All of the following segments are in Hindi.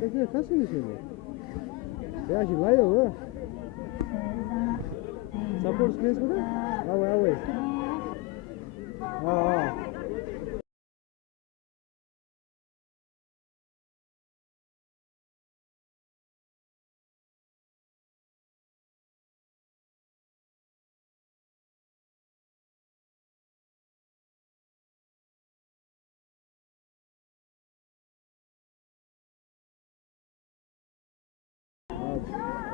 Peki kaç mı şimdi? Ya şimdi var ya. Support space burada? Awe. Aa.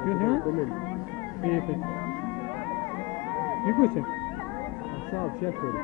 ठीक है ये कुछ है Sağ ol, çek böyle.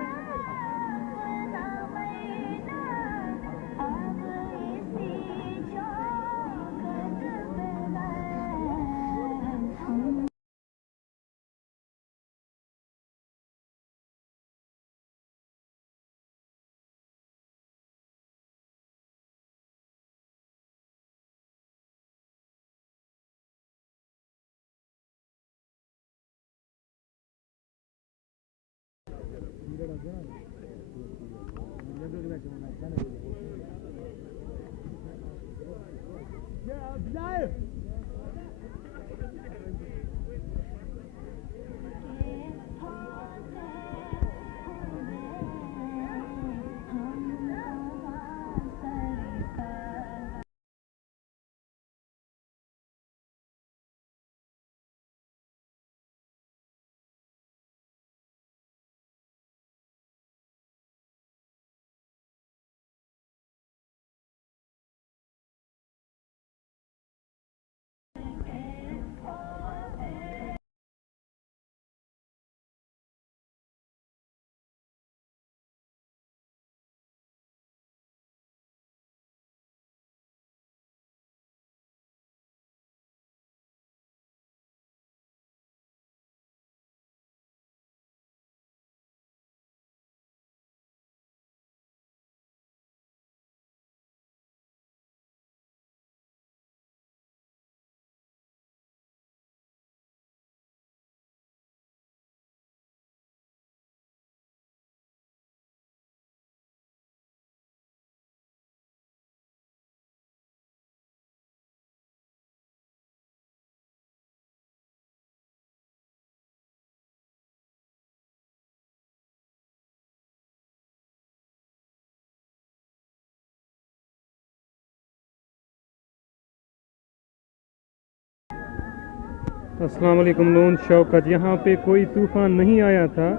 अस्सलाम वालेकुम नून शौकत। यहाँ पे कोई तूफ़ान नहीं आया था,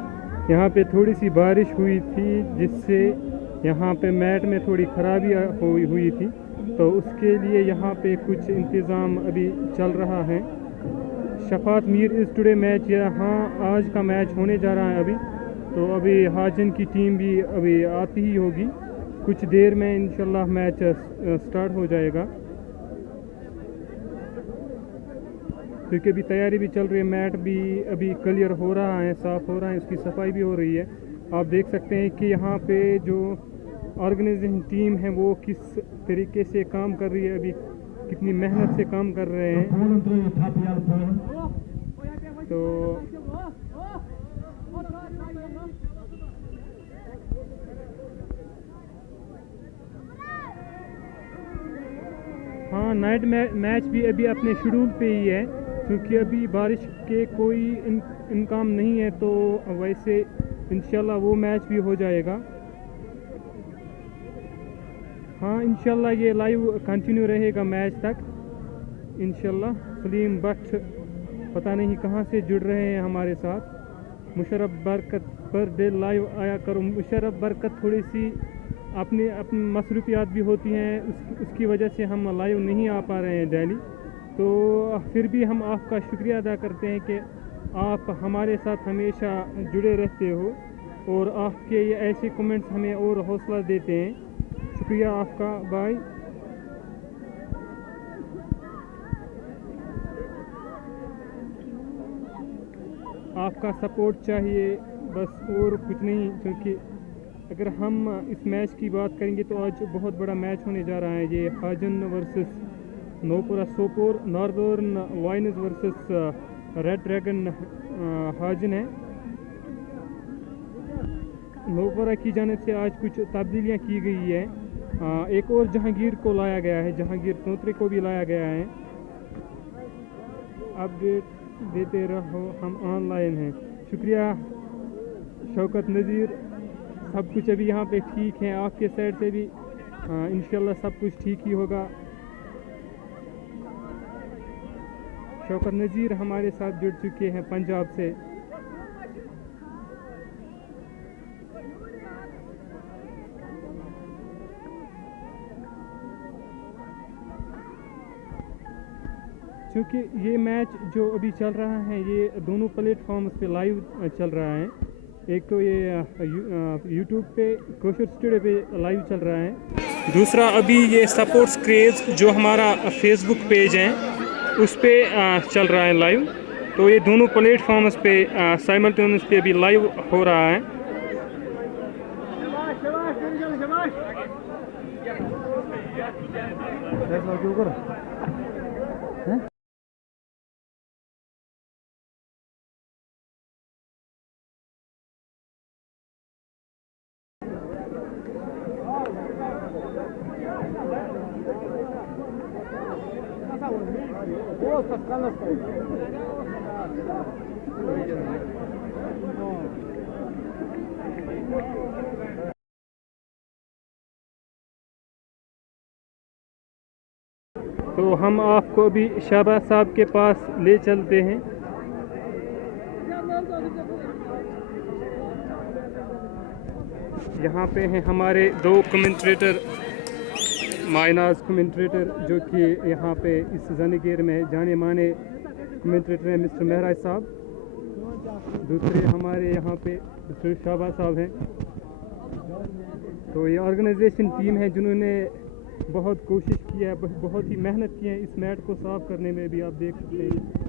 यहाँ पे थोड़ी सी बारिश हुई थी जिससे यहाँ पे मैट में थोड़ी ख़राबी हुई थी, तो उसके लिए यहाँ पे कुछ इंतज़ाम अभी चल रहा है। Shafat Mir is today match, यहाँ आज का मैच होने जा रहा है अभी, तो अभी हाजन की टीम भी अभी आती ही होगी, कुछ देर में इंशाल्लाह मैच स्टार्ट हो जाएगा, क्योंकि अभी तैयारी भी चल रही है। मैट भी अभी क्लियर हो रहा है, साफ़ हो रहा है, उसकी सफाई भी हो रही है। आप देख सकते हैं कि यहाँ पे जो ऑर्गेनाइजेशन टीम है वो किस तरीके से काम कर रही है, अभी कितनी मेहनत से काम कर रहे हैं। तो हाँ, नाइट मैच भी अभी अपने शेड्यूल पे ही है, क्योंकि अभी बारिश के कोई इनकाम नहीं है, तो वैसे इंशाल्लाह वो मैच भी हो जाएगा। हाँ, इंशाल्लाह ये लाइव कंटिन्यू रहेगा मैच तक इंशाल्लाह। सलीम भट्ट पता नहीं कहाँ से जुड़ रहे हैं हमारे साथ। मुशर्रफ बरकत पर डे लाइव आया करो। मुशर्रफ बरकत थोड़ी सी अपनी मसरूफियात भी होती हैं, उसकी वजह से हम लाइव नहीं आ पा रहे हैं डेली, तो फिर भी हम आपका शुक्रिया अदा करते हैं कि आप हमारे साथ हमेशा जुड़े रहते हो और आपके ये ऐसे कमेंट्स हमें और हौसला देते हैं। शुक्रिया आपका भाई। आपका सपोर्ट चाहिए बस, और कुछ नहीं, क्योंकि अगर हम इस मैच की बात करेंगे तो आज बहुत बड़ा मैच होने जा रहा है। ये Hajin versus Naupora Sopore, Northern Wines versus Red Dragon Hajin है। नौपरा की जानिब से आज कुछ तब्दीलियाँ की गई है। एक और जहांगीर को लाया गया है, जहांगीर तोतरे को भी लाया गया है। अपडेट देते रहो, हम ऑनलाइन हैं। शुक्रिया शौकत नज़ीर। सब कुछ अभी यहाँ पे ठीक है, आपके साइड से भी इंशाल्लाह सब कुछ ठीक ही होगा। शौकत नज़ीर हमारे साथ जुड़ चुके हैं पंजाब से। क्योंकि ये मैच जो अभी चल रहा है ये दोनों प्लेटफॉर्म्स पे लाइव चल रहा है। एक तो ये यूट्यूब पे कोशर स्टूडियो पे लाइव चल रहा है, दूसरा अभी ये सपोर्ट्स क्रेज़ जो हमारा फेसबुक पेज है उस पे चल रहा है लाइव। तो ये दोनों प्लेटफॉर्म्स पे साइमल्टेनियसली अभी लाइव हो रहा है। तो हम आपको अभी शहबाज साहब के पास ले चलते हैं। यहाँ पे हैं हमारे दो कमेंट्रेटर, मायनाज कमेंट्रेटर जो कि यहाँ पे इस जनीगेर में जाने माने कमेंट्रेटर हैं, मिस्टर महराज साहब। दूसरे हमारे यहाँ पे मिस्टर शहबाज साहब हैं। तो ये ऑर्गेनाइजेशन टीम है जिन्होंने बहुत कोशिश की है, बहुत ही मेहनत की है इस मैट को साफ करने में भी, आप देख सकते हैं।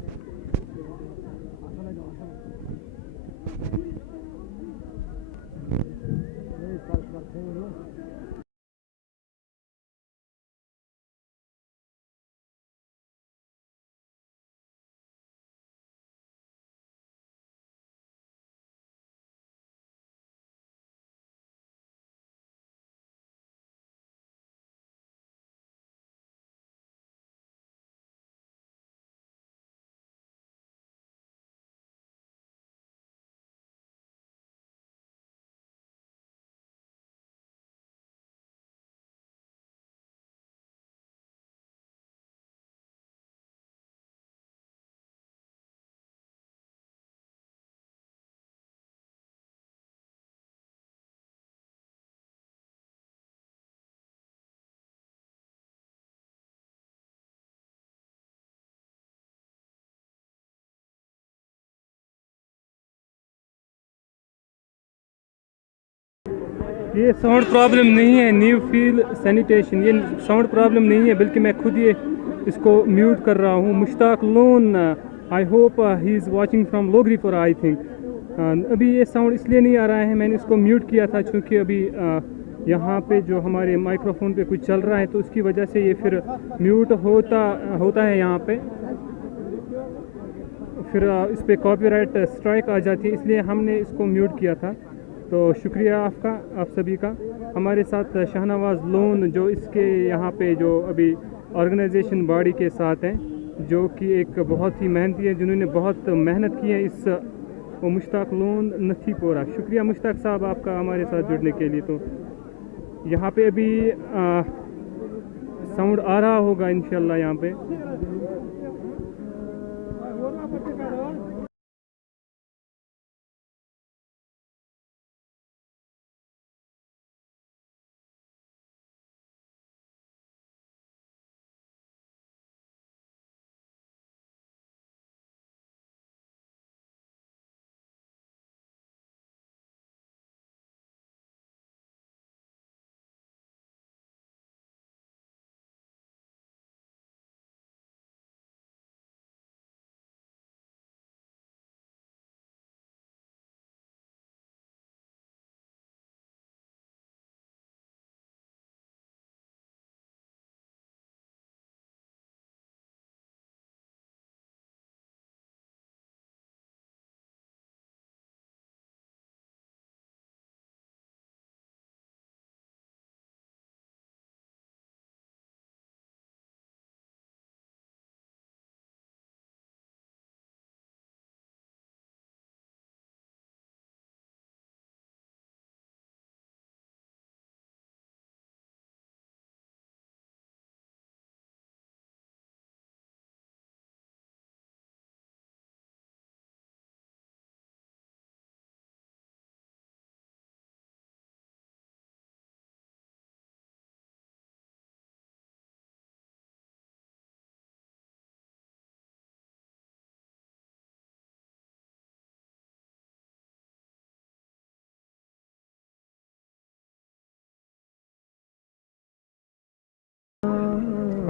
ये साउंड प्रॉब्लम नहीं है, न्यू फील सैनिटेशन, ये साउंड प्रॉब्लम नहीं है, बल्कि मैं खुद ये इसको म्यूट कर रहा हूँ। Mushtaq Lone, I hope he is watching from Logripora I think. अभी ये साउंड इसलिए नहीं आ रहा है, मैंने इसको म्यूट किया था क्योंकि अभी यहाँ पे जो हमारे माइक्रोफोन पे कुछ चल रहा है तो उसकी वजह से ये फिर म्यूट होता है यहाँ पे, फिर इस पर कॉपीराइट स्ट्राइक आ जाती है, इसलिए हमने इसको म्यूट किया था। तो शुक्रिया आपका, आप सभी का। हमारे साथ शाहनवाज लोन जो इसके यहाँ पे जो अभी ऑर्गेनाइजेशन बॉडी के साथ हैं, जो कि एक बहुत ही मेहनती है, जिन्होंने बहुत मेहनत की है इस, वो मुश्ताक लोन नथीपोरा। शुक्रिया मुश्ताक साहब आपका हमारे साथ जुड़ने के लिए। तो यहाँ पे अभी साउंड आ रहा होगा इंशाल्लाह यहाँ पे।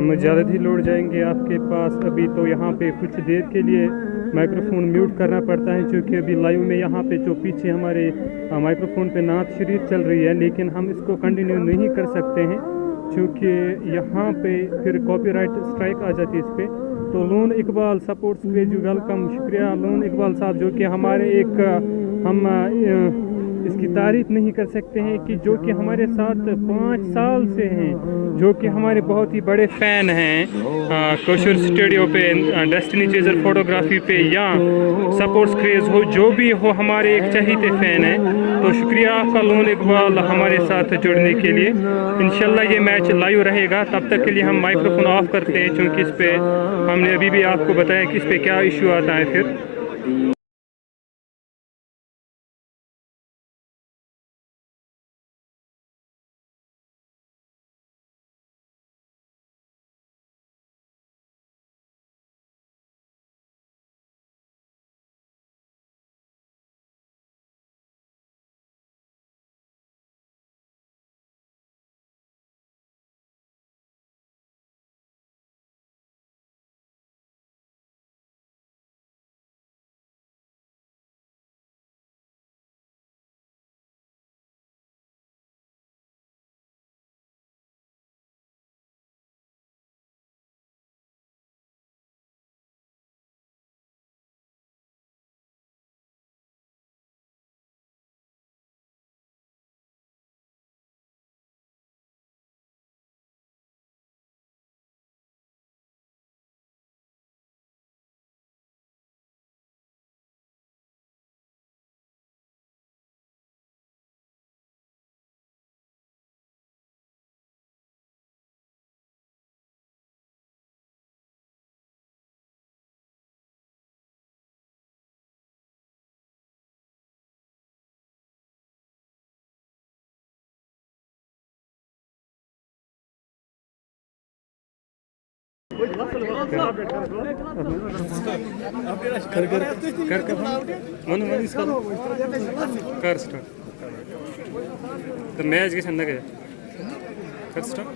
हम जल्द ही लौट जाएंगे आपके पास। अभी तो यहाँ पे कुछ देर के लिए माइक्रोफोन म्यूट करना पड़ता है, क्योंकि अभी लाइव में यहाँ पे जो पीछे हमारे माइक्रोफोन पे नात शरीफ चल रही है, लेकिन हम इसको कंटिन्यू नहीं कर सकते हैं क्योंकि यहाँ पे फिर कॉपीराइट स्ट्राइक आ जाती है इस पर। तो लोन इकबाल सपोर्ट्स के जो वेलकम, शुक्रिया लोन इकबाल साहब, जो कि हमारे एक हम इसकी तारीफ नहीं कर सकते हैं कि जो कि हमारे साथ 5 साल से हैं, जो कि हमारे बहुत ही बड़े फ़ैन हैं कोशर स्टूडियो पे, डेस्टिनी चेजर फोटोग्राफी पे या सपोर्ट्स क्रेज़ हो, जो भी हो हमारे एक चहीते फ़ैन हैं। तो शुक्रिया आपका लोन इकबाल हमारे साथ जुड़ने के लिए। इंशाल्लाह ये मैच लाइव रहेगा, तब तक के लिए हम माइक्रोफोन ऑफ करते हैं, क्योंकि इस पर हमने अभी भी आपको बताया कि इस पर क्या इशू आता है फिर। कर स्टार्ट मैच के अंदर कर स्टार्ट।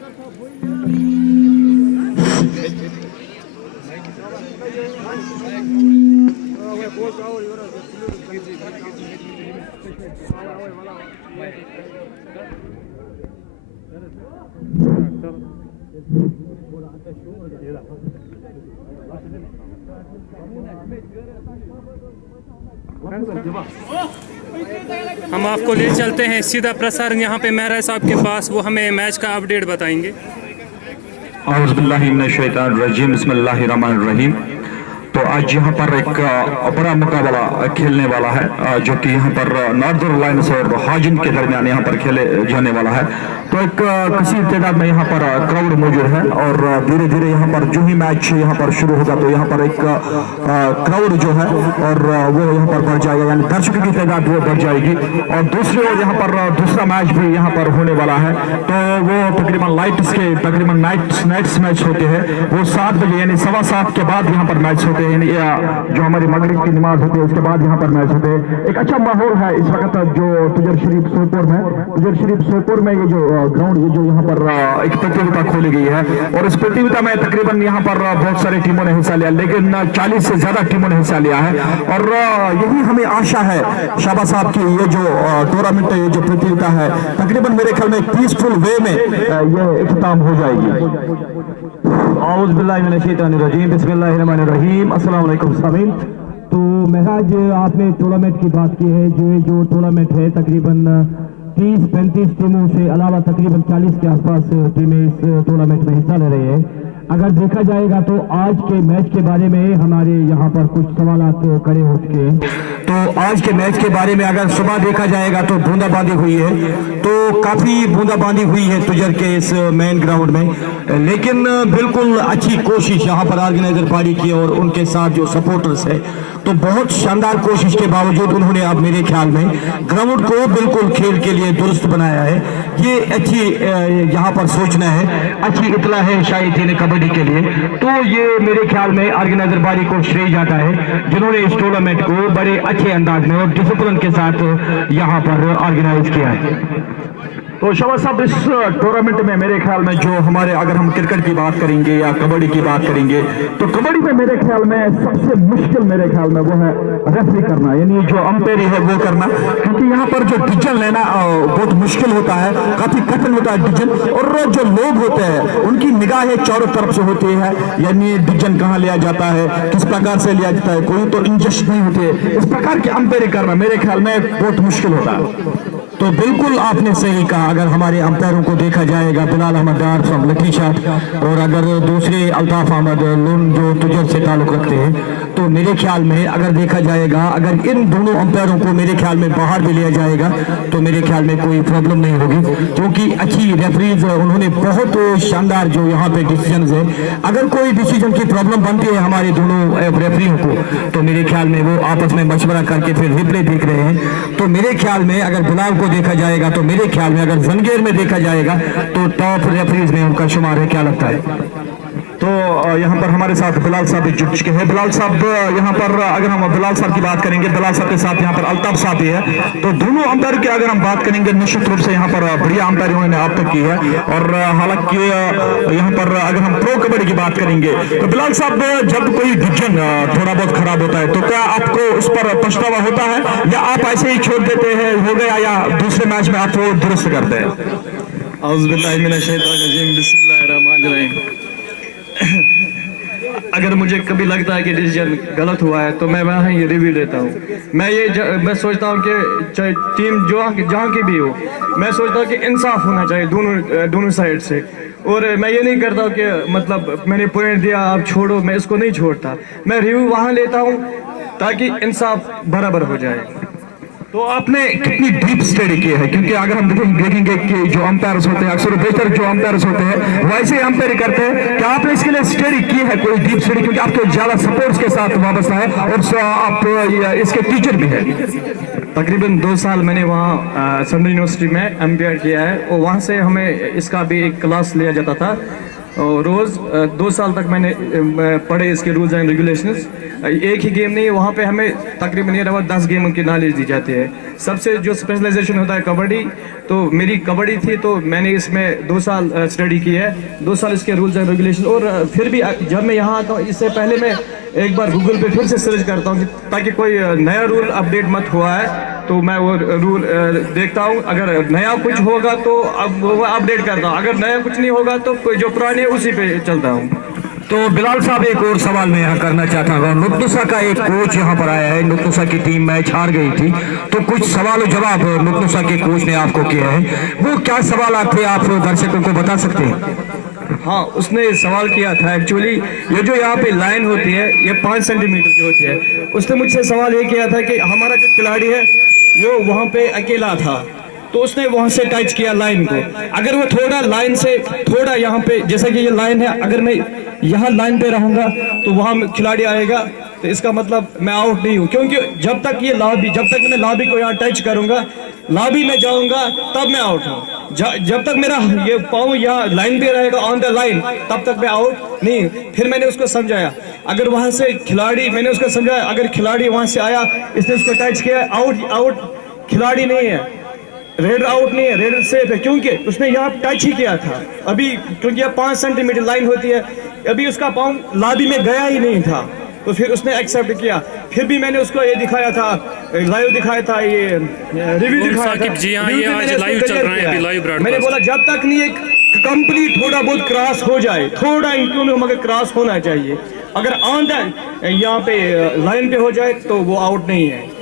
हम आपको ले चलते हैं सीधा प्रसारण यहाँ पे मेहरा साहब के पास, वो हमें मैच का अपडेट बताएंगे। औज़ु बिल्लाहि मिनश शैतानिर रजीम, बिस्मिल्लाहिर रहमानिर रहीम। तो आज यहाँ पर एक बड़ा मुकाबला खेलने वाला है, जो कि यहाँ पर नॉर्दर्न लायंस और हाजिन के दरमियान यहाँ पर खेले जाने वाला है। तो एक कसीर तादाद में यहाँ पर क्राउड मौजूद है और धीरे धीरे यहाँ पर जो ही मैच यहाँ पर शुरू होगा तो यहाँ पर एक क्राउड जो है और वो यहाँ पर बढ़ जाएगा, यानी दर्शकों की तादाद वो बढ़ जाएगी। और दूसरी ओर यहाँ पर दूसरा मैच भी यहाँ पर होने वाला है, तो वो तकरीबन तकरीबन नाइट्स मैच होते हैं, वो 7 बजे यानी 7:15 के बाद यहाँ पर मैच होते हैं, यानी जो हमारी मगरिब की नमाज होती है उसके बाद यहाँ पर मैच होते हैं। एक अच्छा माहौल है इस वक्त जो तुजर शरीफ सोपोर में ये जो ग्राउंड ये जो यहाँ पर एक प्रतियोगिता खोली गई है, और इस प्रतियोगिता में तकरीबन यहाँ पर बहुत सारी टीमों ने हिस्सा लिया, लेकिन 40 से ज्यादा टीमों ने हिस्सा लिया है। और यही हमें आशा है शाबा साहब की ये जो टूर्नामेंट ये जो प्रतियोगिता है तकरीबन मेरे ख्याल में पीसफुल वे में ये इख्तिताम हो जाएगी। औज़ु बिल्लाहि मिनश शैतानिर रजीम, बिस्मिल्लाहिर रहमानिर रहीम। अस्सलाम वालेकुम सामीन। तो महराज आपने टूर्नामेंट की बात की है, जो टूर्नामेंट है तकरीबन 30-35 टीमों से अलावा तकरीबन 40 के आसपास टीमें इस टूर्नामेंट में हिस्सा ले रही है। अगर देखा जाएगा तो आज के मैच के बारे में हमारे यहाँ पर कुछ सवालात खड़े हो चुके हैं। तो आज के मैच के बारे में अगर सुबह देखा जाएगा तो बूंदाबांदी हुई है, तो काफी बूंदाबांदी हुई है तुजर के इस मेन ग्राउंड में, लेकिन बिल्कुल अच्छी कोशिश यहाँ पर ऑर्गेनाइजर पार्टी की और उनके साथ जो सपोर्टर्स है, तो बहुत शानदार कोशिश के बावजूद उन्होंने अब मेरे ख्याल में ग्राउंड को बिल्कुल खेल के लिए दुरुस्त बनाया है। ये अच्छी यहाँ पर सोचना है, अच्छी इतला है शायद इन्हें कबड्डी के लिए, तो ये मेरे ख्याल में ऑर्गेनाइजर बॉडी को श्रेय जाता है जिन्होंने इस टूर्नामेंट को बड़े अच्छे अंदाज में और डिसिप्लिन के साथ यहाँ पर ऑर्गेनाइज किया है। तो शहबाज साहब, इस टूर्नामेंट में मेरे ख्याल में जो हमारे, अगर हम क्रिकेट की बात करेंगे या कबड्डी की बात करेंगे, तो कबड्डी में मेरे ख्याल में सबसे मुश्किल मेरे ख्याल में वो है रेफरी करना, यानी जो अंपायर है वो करना, क्योंकि यहाँ पर जो डिसीजन लेना बहुत मुश्किल होता है, काफी कठिन होता है डिसीजन। और जो लोग होते हैं उनकी निगाहें चारों तरफ से होती है, यानी डिसीजन कहाँ लिया जाता है, किस प्रकार से लिया जाता है, कोई तो इंजस्ट नहीं होती है। इस प्रकार की अंपायर करना मेरे ख्याल में बहुत मुश्किल होता है। तो बिल्कुल आपने सही कहा, अगर हमारे अंपायरों को देखा जाएगा, बिलाल अहमद डार फ्रॉम लकीशात, और अगर दूसरे अल्ताफ अहमद लून जो तुजर से ताल्लुक रखते हैं, तो मेरे ख्याल में अगर देखा जाएगा, अगर इन दोनों अंपायरों को मेरे ख्याल में बाहर भी लिया जाएगा तो मेरे ख्याल में कोई प्रॉब्लम नहीं होगी, क्योंकि अच्छी रेफरीज उन्होंने बहुत शानदार जो यहाँ पे डिसीजन है, अगर कोई डिसीजन की प्रॉब्लम बनती है हमारे दोनों रेफरियों को, तो मेरे ख्याल में वो आपस में मशवरा करके फिर रिप्ले देख रहे हैं। तो मेरे ख्याल में अगर बिलाल को देखा जाएगा, तो मेरे ख्याल में अगर जंगेर में देखा जाएगा तो टॉप रेफरीज में उनका शुमार है। क्या लगता है? तो यहाँ पर हमारे साथ बिलाल साहब भी जुड़ चुके हैं। बिलाल साहब, यहाँ पर अगर हम बिलाल साहब की बात करेंगे, बिलाल साहब के साथ यहाँ पर अल्ताफ साहब भी है, तो दोनों अंपायर की अगर हम बात करेंगे, निश्चित रूप से यहाँ पर बढ़िया अंपायर उन्होंने आप तक की है। और हालांकि यहाँ पर अगर हम प्रो कबड्डी की बात करेंगे, तो बिलाल साहब, जब कोई डिसीजन थोड़ा बहुत खराब होता है तो क्या आपको उस पर पछतावा होता है, या आप ऐसे ही छोड़ देते हैं, हो गया, या दूसरे मैच में आप वो दुरुस्त करते हैं? अगर मुझे कभी लगता है कि डिसीजन गलत हुआ है तो मैं वहाँ ही रिव्यू लेता हूँ। मैं सोचता हूँ कि चाहे टीम जहाँ की भी हो, मैं सोचता हूँ कि इंसाफ होना चाहिए दोनों साइड से। और मैं ये नहीं करता कि मतलब मैंने पॉइंट दिया आप छोड़ो, मैं इसको नहीं छोड़ता, मैं रिव्यू वहाँ लेता हूँ ताकि इंसाफ बराबर हो जाए। तो आपने कितनी डीप स्टडी की है? क्योंकि अगर हम देखेंगे कि जो अंपायर्स होते हैं, अक्सर बेहतर जो अंपायर्स होते हैं वैसे अंपायर करते हैं, क्या आपने इसके लिए स्टडी की है, कोई डीप स्टडी? क्योंकि आपके ज्यादा सपोर्ट्स के साथ वाबस्ता है और आप इसके टीचर भी हैं। तकरीबन 2 साल मैंने वहाँ सेंट्रल यूनिवर्सिटी में एम्पायर किया है, और वहाँ से हमें इसका भी एक क्लास लिया जाता था, और रोज़ 2 साल तक मैंने पढ़े इसके रूल्स एंड रेगुलेशंस। एक ही गेम नहीं, वहाँ पे हमें तकरीबन ये 10 गेमों की नॉलेज दी जाती है। सबसे जो स्पेशलाइजेशन होता है कबड्डी, तो मेरी कबड्डी थी, तो मैंने इसमें 2 साल स्टडी की है, 2 साल इसके रूल्स एंड रेगुलेशन। और फिर भी जब मैं यहाँ आता हूँ, इससे पहले मैं एक बार गूगल पे फिर से सर्च करता हूँ ताकि कोई नया रूल अपडेट मत हुआ है, तो मैं वो रूल देखता हूँ। अगर नया कुछ होगा तो अब वो अपडेट करता हूँ, अगर नया कुछ नहीं होगा तो कोई जो पुराने उसी पे चलता हूँ। तो बिलाल साहब, एक और सवाल मैं यहाँ करना चाहता हूँ। नुकनुसा का एक कोच यहाँ पर आया है, नुकनुसा की टीम मैच हार गई थी, तो कुछ सवाल जवाब नुकनुसा के कोच ने आपको किया है, वो क्या सवाल थे आप दर्शकों को बता सकते हैं? हाँ, उसने सवाल किया था एक्चुअली, ये जो यहाँ पे लाइन होती है ये 5 सेंटीमीटर की होती है। उसने मुझसे सवाल ये किया था कि हमारा जो खिलाड़ी है वो वहाँ पे अकेला था, तो उसने वहाँ से टच किया लाइन को। अगर वो थोड़ा लाइन से थोड़ा यहाँ पे, जैसा कि ये लाइन है, अगर मैं यहाँ लाइन पे रहूँगा तो वहाँ खिलाड़ी आएगा, तो इसका मतलब मैं आउट नहीं हूँ। क्योंकि जब तक मैं लॉबी को यहाँ टच करूँगा, लॉबी में जाऊँगा, तब मैं आउट हूँ। जब तक मेरा ये पाँव यहाँ लाइन पे रहेगा, ऑन द लाइन, तब तक मैं आउट नहीं। फिर मैंने उसको समझाया, अगर वहाँ से खिलाड़ी, मैंने उसको समझाया, अगर खिलाड़ी वहाँ से आया, इसने उसको टच किया, आउट खिलाड़ी नहीं है, रेडर आउट नहीं है, रेडर सेफ है, क्योंकि उसने यहाँ टच ही किया था अभी, क्योंकि यहाँ 5 सेंटीमीटर लाइन होती है, अभी उसका पाँव लॉबी में गया ही नहीं था, तो फिर उसने एक्सेप्ट किया। फिर भी मैंने उसको ये दिखाया था, लाइव दिखाया था, ये रिव्यू दिखाया था। जी हाँ, ये आज लाइव चल रहा है, अभी लाइव ब्रॉडकास्ट। मैंने बोला जब तक नहीं एक कंप्लीट थोड़ा बहुत क्रॉस हो जाए, थोड़ा इंक्लूड मगर क्रॉस होना चाहिए, अगर ऑन द यहाँ पे लाइन पे हो जाए तो वो आउट नहीं है।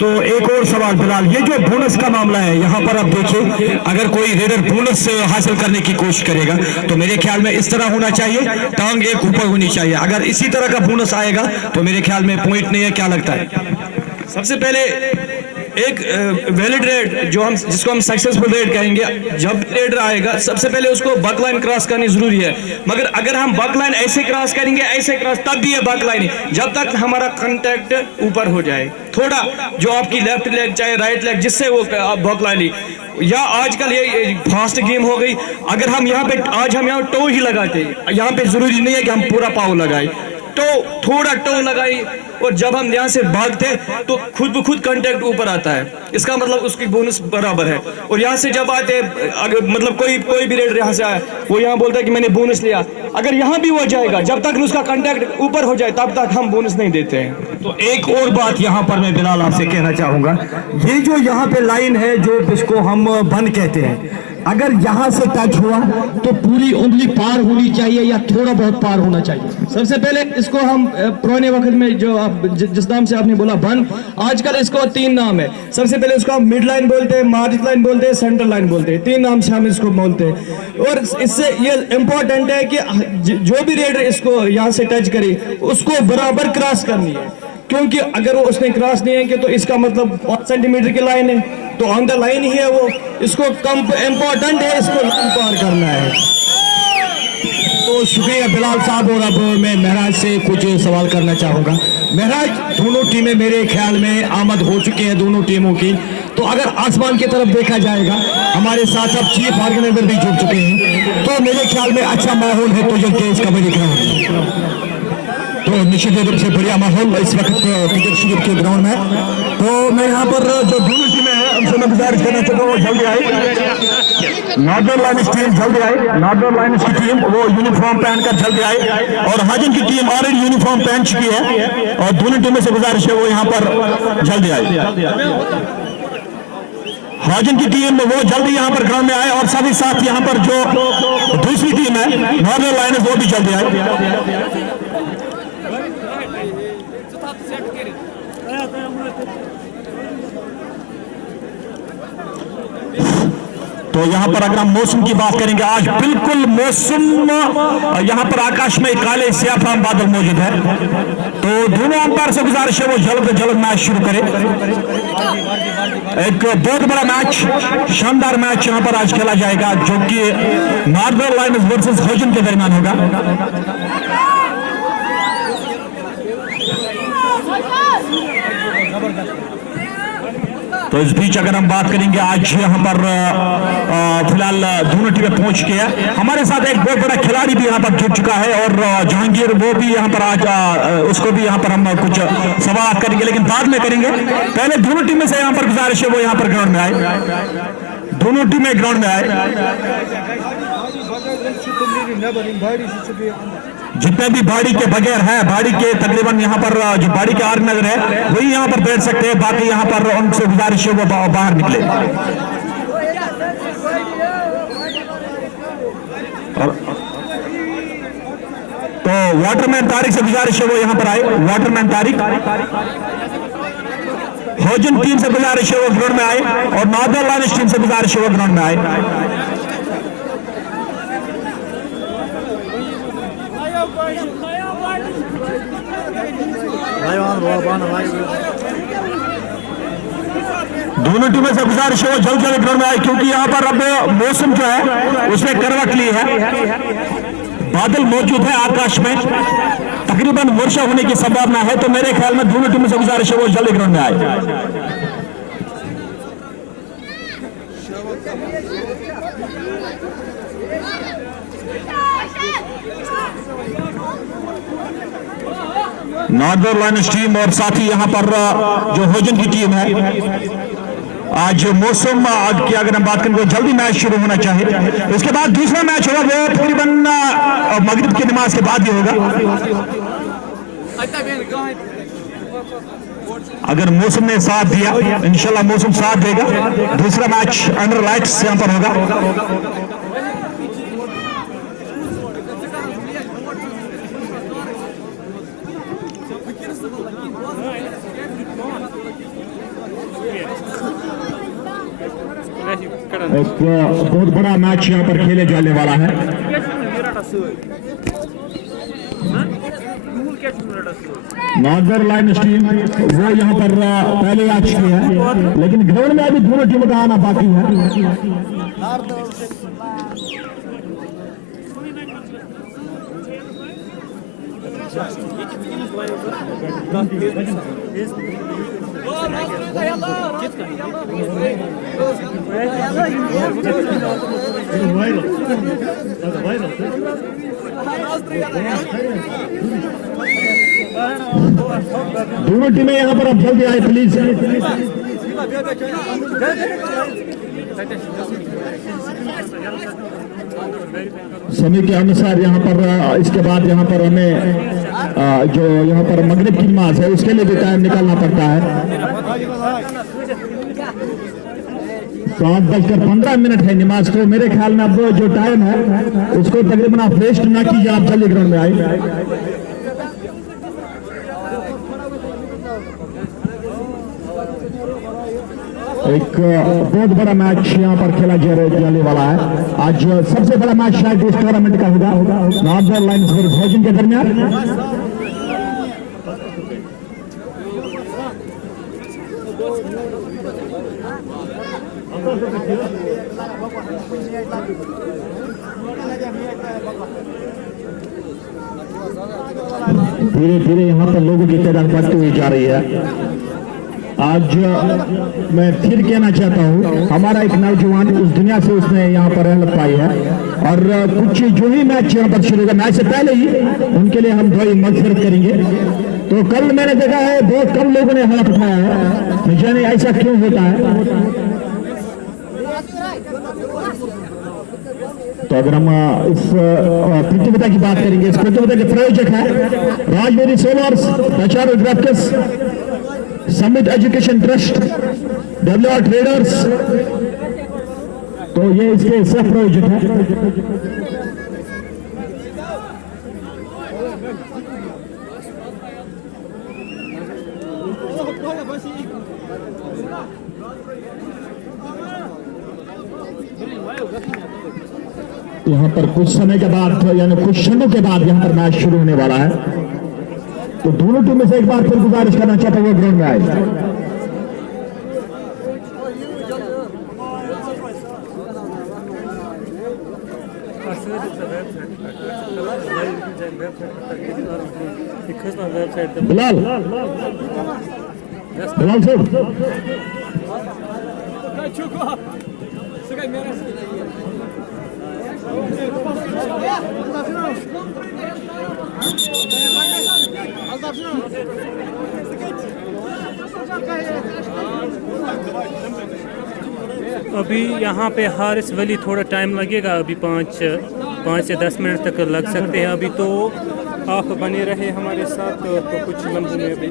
तो एक और सवाल बिलाल, ये जो बोनस का मामला है, यहाँ पर आप देखिए, अगर कोई रेडर बोनस हासिल करने की कोशिश करेगा तो मेरे ख्याल में इस तरह होना चाहिए, टांग एक ऊपर होनी चाहिए। अगर इसी तरह का बोनस आएगा तो मेरे ख्याल में पॉइंट नहीं है। क्या लगता है? सबसे पहले एक वैलिड रेड जिसको हम सक्सेसफुल रेड कहेंगे, जब रेडर आएगा सबसे पहले उसको बक लाइन क्रॉस करनी जरूरी है। मगर अगर हम बक लाइन ऐसे क्रॉस करेंगे, ऐसे क्रॉस, तब भी है बक लाइन, जब तक हमारा कांटेक्ट ऊपर हो जाए, थोड़ा जो आपकी लेफ्ट लेग चाहे राइट लेग, जिससे वो बक लाइन ली। या आजकल ये फास्ट गेम हो गई, अगर हम यहाँ पे आज हम यहाँ टो ही लगाते, यहाँ पे जरूरी नहीं है कि हम पूरा पाव लगाए, थोड़ा टो लगाई और जब हम यहाँ से भागते तो खुद ब खुद कांटेक्ट ऊपर आता है, इसका मतलब उसकी बोनस बराबर है। और यहाँ से जब आते अगर मतलब कोई भी रेडर यहाँ से आया, वो यहाँ बोलता है कि मैंने बोनस लिया, अगर यहाँ भी वो जाएगा जब तक उसका कांटेक्ट ऊपर हो जाए तब तक हम बोनस नहीं देते हैं। तो एक और बात यहाँ पर मैं बिलाल आपसे कहना चाहूंगा, ये जो यहाँ पे लाइन है जो जिसको हम बंद कहते हैं, अगर यहाँ से टच हुआ तो पूरी उंगली पार होनी चाहिए या थोड़ा बहुत पार होना चाहिए। सबसे पहले इसको हम पुराने वक्त में जो आप जिस नाम से आपने बोला बन, आजकल इसको 3 नाम है। सबसे पहले इसको हम मिड लाइन बोलते हैं, मार्जिन लाइन बोलते हैं, सेंटर लाइन बोलते हैं, 3 नाम से हम इसको बोलते हैं। और इससे ये इम्पोर्टेंट है कि जो भी रेडर इसको यहाँ से टच करे उसको बराबर क्रॉस करनी है, क्योंकि अगर वो उसने क्रॉस नहीं है तो इसका मतलब 5 सेंटीमीटर की लाइन है तो ऑन द लाइन ही है वो, इसको कम इम्पोर्टेंट है इसको लाइन पार करना है। तो शुक्रिया बिलाल साहब। और अब मैं महराज से कुछ सवाल करना चाहूंगा। महराज, दोनों टीमें मेरे ख्याल में आमद हो चुकी हैं दोनों टीमों की, तो अगर आसमान की तरफ देखा जाएगा, हमारे साथ अब चीफ ऑर्गेनाइजर भी जुड़ चुके हैं, तो मेरे ख्याल में अच्छा माहौल है तुजल के इस कबड्डी ग्राउंड। तो निश्चित रूप से बढ़िया माहौल इस वक्त तुजल शरीफ के ग्राउंड में। तो मैं यहाँ पर जो दोनों टीमें हैं उनसे मैं गुजारिश करना चाहता हूँ जल्दी आए। नॉर्दर्न लाइन्स टीम जल्दी आए, नॉर्दर्न लाइन्स की टीम वो यूनिफॉर्म पहनकर जल्दी आए, और हाजिन की टीम ऑलरेडी यूनिफॉर्म पहन चुकी है, और दोनों टीमों से गुजारिश है वो यहाँ पर जल्दी आए। हाजिन की टीम वो जल्दी यहाँ पर ग्राउंड में आए, और साथ ही साथ यहाँ पर जो दूसरी टीम है नॉर्दर्न लाइन्स वो भी जल्दी आए। तो यहाँ पर अगर हम मौसम की बात करेंगे, आज बिल्कुल मौसम यहाँ पर आकाश में काले स्याफाम बादल मौजूद है, तो दोनों अंपायर से गुजारिश है वो जल्द जल्द मैच शुरू करें। एक बहुत बड़ा मैच, शानदार मैच यहाँ पर आज खेला जाएगा, जो कि नॉर्दर्न लाइन्स वर्सेस हाजिन के दरमियान होगा। तो इस बीच अगर हम बात करेंगे, आज यहाँ पर फिलहाल दोनों टीमें पहुंच चुकी है। हमारे साथ एक बहुत बड़ा खिलाड़ी भी यहाँ पर जुड़ चुका है, और जहांगीर वो भी यहाँ पर आज उसको भी यहाँ पर हम कुछ सवाल करेंगे, लेकिन बाद में करेंगे। पहले दोनों टीमें से यहाँ पर गुजारिश है वो यहाँ पर ग्राउंड में आए, दोनों टीमें ग्राउंड में आए। जितने भी बाड़ी के बगैर है, बाड़ी के तकरीबन यहाँ पर जो बाड़ी के ऑर्गेनाइजर है वही यहाँ पर बैठ सकते हैं, बाकी यहाँ पर उनसे गुजारिश है वो बाहर निकले। तो वाटरमैन तारिक से गुजारिश है वो यहाँ पर आए, वाटरमैन तारिक। हाजिन टीम से गुजारिश है वो ग्राउंड में आए, और नॉर्दर्न लाइन्स टीम से गुजारिश है वो ग्राउंड में आए। दोनों टीमों से गुजारिश है वो जल्द जल्द ग्राउंड में आए, क्योंकि यहाँ पर अब मौसम जो है उसने करवट ली है, बादल मौजूद है आकाश में, तकरीबन वर्षा होने की संभावना है। तो मेरे ख्याल में दोनों टीमों से गुजारिश है वो जल्दी ग्राउंड में आए। नॉर्दर्न लाइन्स टीम और साथ ही यहाँ पर जो हाजिन की टीम है, आज मौसम की अगर हम बात करें तो जल्दी मैच शुरू होना चाहिए। इसके बाद दूसरा मैच होगा वो तकरीबन मगरिब की नमाज के बाद ही होगा। अगर मौसम ने साथ दिया, इंशाल्लाह मौसम साथ देगा, दूसरा मैच अंडर लाइट्स यहाँ पर होगा। एक बहुत बड़ा मैच यहाँ पर खेले जाने वाला है। नॉर्दर्न लाइन्स टीम वो यहाँ पर पहले आ चुकी है, लेकिन ग्राउंड में अभी दोनों टीमों का आना बाकी है। दोनों टीमें यहाँ पर अब जल्दी आए प्लीज। समय के अनुसार यहाँ पर इसके बाद यहाँ पर हमें जो यहाँ पर मगरिब की नमाज है उसके लिए भी टाइम निकालना पड़ता है। 7:15 है नमाज को। मेरे ख्याल में अब जो टाइम है उसको तकरीबन आप वेस्ट ना कीजिए, आप जल्दी ग्राउंड में आए। एक बहुत बड़ा मैच यहाँ पर खेला जाने वाला है। आज सबसे बड़ा मैच शायद इस टूर्नामेंट का होगा नॉर्दर्न लायंस वर्सेस हाजिन के दरमियान। धीरे धीरे यहाँ पर लोगों की तादाद बढ़ती हुई जा रही है। आज मैं फिर कहना चाहता हूँ हमारा एक नौजवान उस दुनिया से उसने यहाँ पर रहमत पाई है और कुछ जो ही मैच यहाँ पर शुरू होगा मैच से पहले ही उनके लिए हम दुआ मगफिरत करेंगे। तो कल मैंने देखा है बहुत कम लोगों ने हाथ उठाया है, न जाने ऐसा क्यों होता है। तो अगर हम इस प्रतियोगिता की बात करेंगे, इस प्रतियोगिता के प्रायोजक है राजवेरी सोलर्स, बचारो Drafters, Summit Education Trust, WR Traders, तो ये इसके सह प्रायोजक है। यहाँ पर कुछ समय के बाद यानी कुछ क्षणों के बाद यहाँ पर मैच शुरू होने वाला है। तो दोनों टीम में से एक बार फिर गुजारिश करना चाहता हूँ ग्राउंड में आए। बिलाल बिलाल साहब अभी यहाँ पे हारिस वली थोड़ा टाइम लगेगा, अभी 5 से 10 मिनट तक लग सकते हैं। अभी तो आप बने रहे हमारे साथ तो कुछ लम्हों में अभी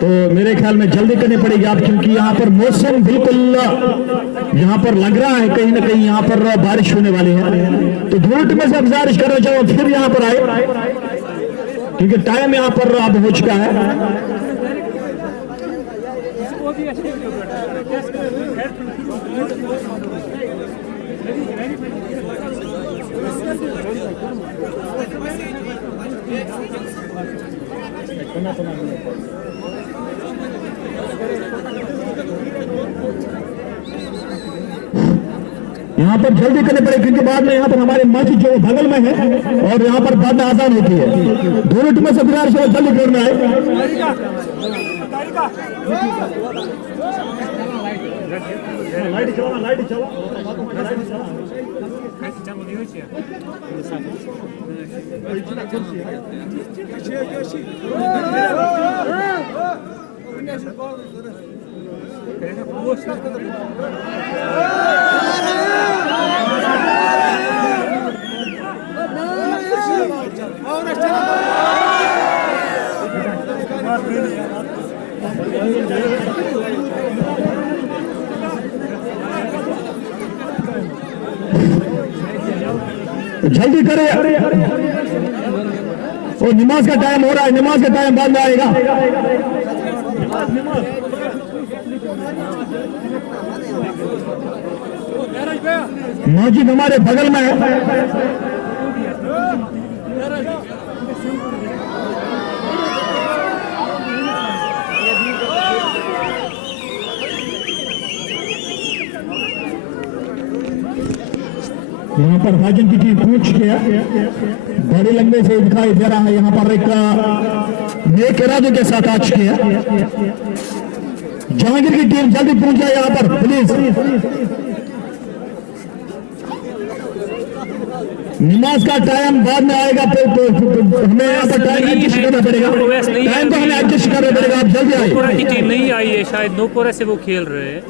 तो मेरे ख्याल में जल्दी करनी पड़ेगी आप, क्योंकि यहाँ पर मौसम बिल्कुल यहाँ पर लग रहा है कहीं ना कहीं यहाँ पर बारिश होने वाली है। तो धूल में से गुजारिश करना चाहूँ फिर यहाँ पर आए, क्योंकि टाइम यहाँ पर अब हो चुका है। यहाँ पर जल्दी करने पड़े, क्योंकि बाद में यहाँ पर हमारे मस्जिद जो बगल में है और यहाँ पर बाद में आसान होती है। दोनों टीमों से गुजारिश है जल्दी करना है। जल्दी करे, वो नमाज का टाइम हो रहा है, नमाज का टाइम बाद में आएगा। मस्जिद हमारे बगल में है। यहाँ पर हाजिन की टीम पहुंच चुकी है, बड़े लंबे से दिखाई दे रहा है। यहाँ पर एक नेक इरादे के साथ आ चुकी है। जहांगीर की टीम जल्दी पहुंच जाए यहाँ पर प्लीज। नमाज का टाइम बाद में आएगा, तो हमें यहाँ पर टाइम एडजस्ट करना पड़ेगा। टाइम तो हमें एडजस्ट करना पड़ेगा, आप जल्दी आइए। नूपुरा की टीम नहीं आई है, शायद नूपुरा से वो खेल रहे हैं।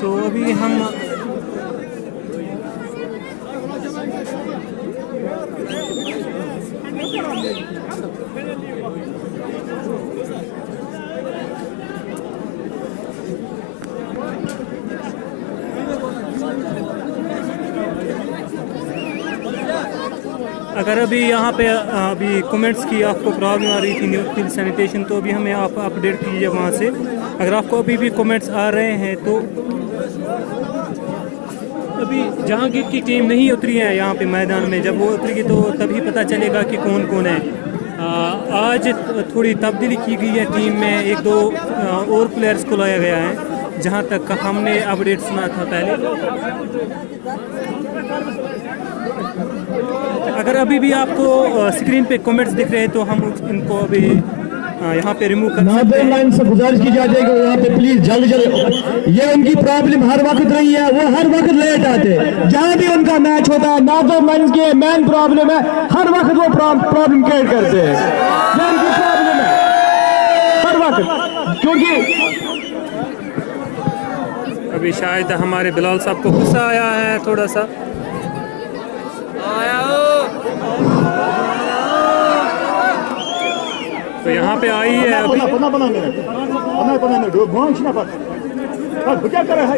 तो अभी हम अगर अभी यहाँ पे अभी कमेंट्स की आपको प्रॉब्लम आ रही थी न्यूट्रल सैनिटेशन, तो अभी हमें आप अपडेट कीजिए वहाँ से। अगर आपको अभी भी कमेंट्स आ रहे हैं तो अभी जहांगीर की टीम नहीं उतरी है यहाँ पे मैदान में। जब वो उतरेगी तो तभी पता चलेगा कि कौन कौन है। आज थोड़ी तब्दीली की गई है टीम में, एक दो और प्लेयर्स को लाया गया है, जहाँ तक हमने अपडेट सुना था पहले। अगर अभी भी आपको स्क्रीन पे कमेंट्स दिख रहे हैं तो हम इनको अभी यहाँ पे रिमूव कर सकते हैं। लाइन से गुजारिश की जाती है कि यहाँ पे प्लीज जल्दी जल्दी, ये उनकी प्रॉब्लम हर वक्त रही है, वो हर वक्त लेट आते हैं। जहाँ भी उनका मैच होता है, नादर लाइन्स की मेन प्रॉब्लम है, हर वक्त वो प्रॉब्लम क्रिएट करते हैं। ये उनकी प्रॉब्लम है हर वक्त, क्योंकि अभी शायद हमारे बिलाल साहब को गुस्सा आया है थोड़ा सा। तो यहाँ पे आई है अभी। क्या कर रहा है?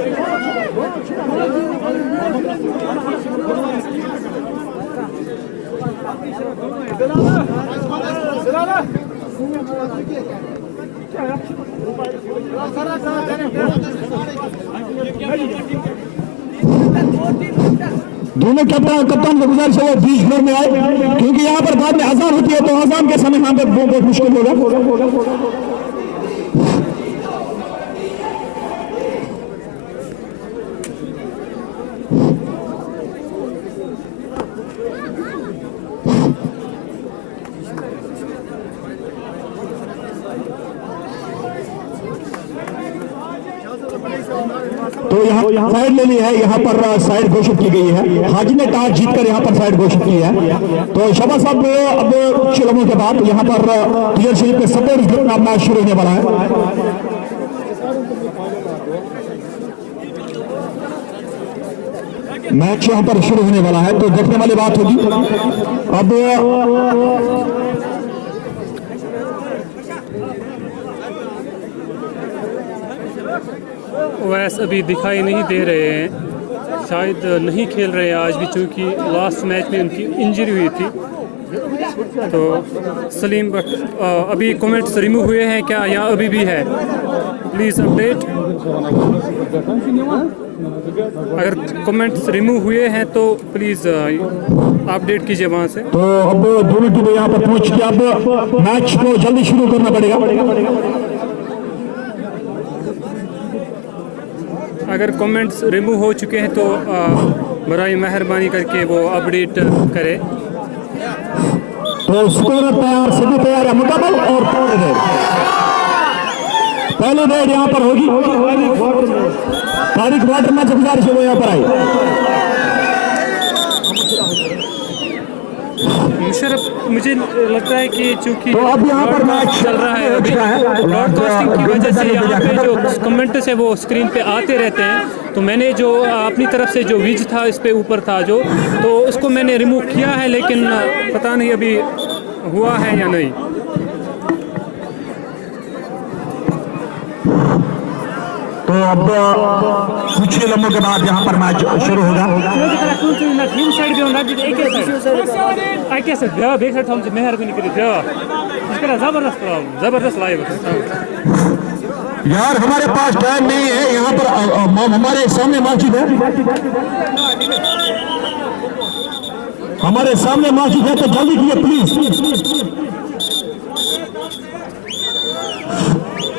दोनों कप्तान को गुजारिश है बीच फ्लोर में आए, क्योंकि यहाँ पर बाद में अजान होती है, तो अजान के समय यहाँ पर बहुत मुश्किल होगा। तो यहाँ साइड ले ली है, यहाँ पर साइड घोषित की गई है। हाजी ने टॉस जीतकर यहाँ पर साइड घोषित की है। तो शबा साहब अब कुछ लम्हों के बाद यहाँ पर क्लियर शरीफ के सपोर्ट का मैच शुरू होने वाला है। मैच यहाँ पर शुरू होने वाला है, तो देखने वाली बात होगी। अब वैस अभी दिखाई नहीं दे रहे हैं, शायद नहीं खेल रहे हैं आज भी, चूँकि लास्ट मैच में उनकी इंजरी हुई थी। तो सलीम बट अभी कमेंट्स रिमूव हुए हैं क्या या अभी भी है? Please update. अगर कमेंट्स रिमूव हुए हैं तो प्लीज़ अपडेट कीजिए वहाँ से। तो अब दोनों टीमें यहाँ पर पहुँच के अब मैच को जल्दी शुरू करना पड़ेगा। अगर कमेंट्स रिमूव हो चुके हैं तो बराए मेहरबानी करके वो अपडेट करें। तो स्कोर तैयार, सभी तैयार है, मुकम्मल। और पहले रेड यहाँ पर होगी, तारिक वाटरमैन से गुजारिश है वो यहाँ पर आई। मुशर्रफ, मुझे लगता है कि चूंकि तो अब यहाँ पर मैच चल रहा है अभी, ब्रॉडकास्टिंग की वजह से यहाँ पे जो कमेंट्स है वो स्क्रीन पे आते रहते हैं। तो मैंने जो अपनी तरफ से जो विज था इस पे ऊपर था जो, तो उसको मैंने रिमूव किया है, लेकिन पता नहीं अभी हुआ है या नहीं। तो अब कुछ ही लम्हों के बाद यहाँ पर मैच शुरू होगा। जबरदस्त लाइव यार, हमारे पास टाइम नहीं है, यहाँ पर हमारे सामने मस्जिद है। हमारे सामने मौजूद है, तो जल्दी कीजिए प्लीज।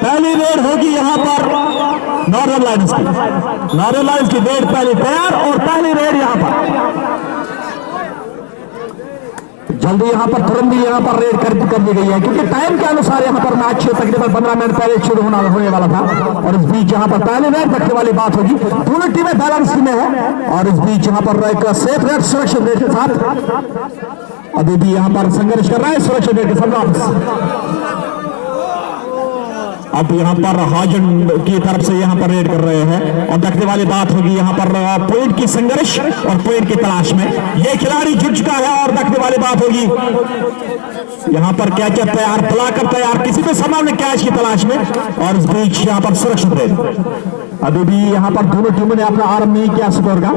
पहली रेड होगी यहाँ पर नॉर्दर्न लाइन्स की। नॉर्दर्न लाइन्स की रेड पहले तैयार और पहली रेड यहाँ पर जल्दी यहाँ पर तुरंत यहाँ पर रेड कर दी गई है, क्योंकि टाइम के अनुसार यहाँ पर मैच तकरीबन 15 मिनट पहले शुरू होने वाला था। और इस बीच यहाँ पर पहले रेड रखने वाली बात होगी। दोनों टीमें बैलेंस में है और इस बीच यहाँ पर एक सेफ रेड सुरक्षित रेड के साथ अभी भी यहाँ पर संघर्ष कर रहा है सुरक्षित रेड के साथ वापस। अब यहाँ पर हाजन की तरफ से यहाँ पर रेड कर रहे हैं और देखने वाली बात होगी यहाँ पर पॉइंट की संघर्ष और पॉइंट की तलाश में ये खिलाड़ी जुट चुका है। और देखने वाली बात होगी यहाँ पर कैचअप तैयार, ब्लॉकअप तैयार, किसी भी संभावना कैच की तलाश में। और इस बीच यहाँ पर सुरक्षित रेड। अभी भी यहाँ पर दोनों टीमों ने अपना आरंभ नहीं किया स्कोर का।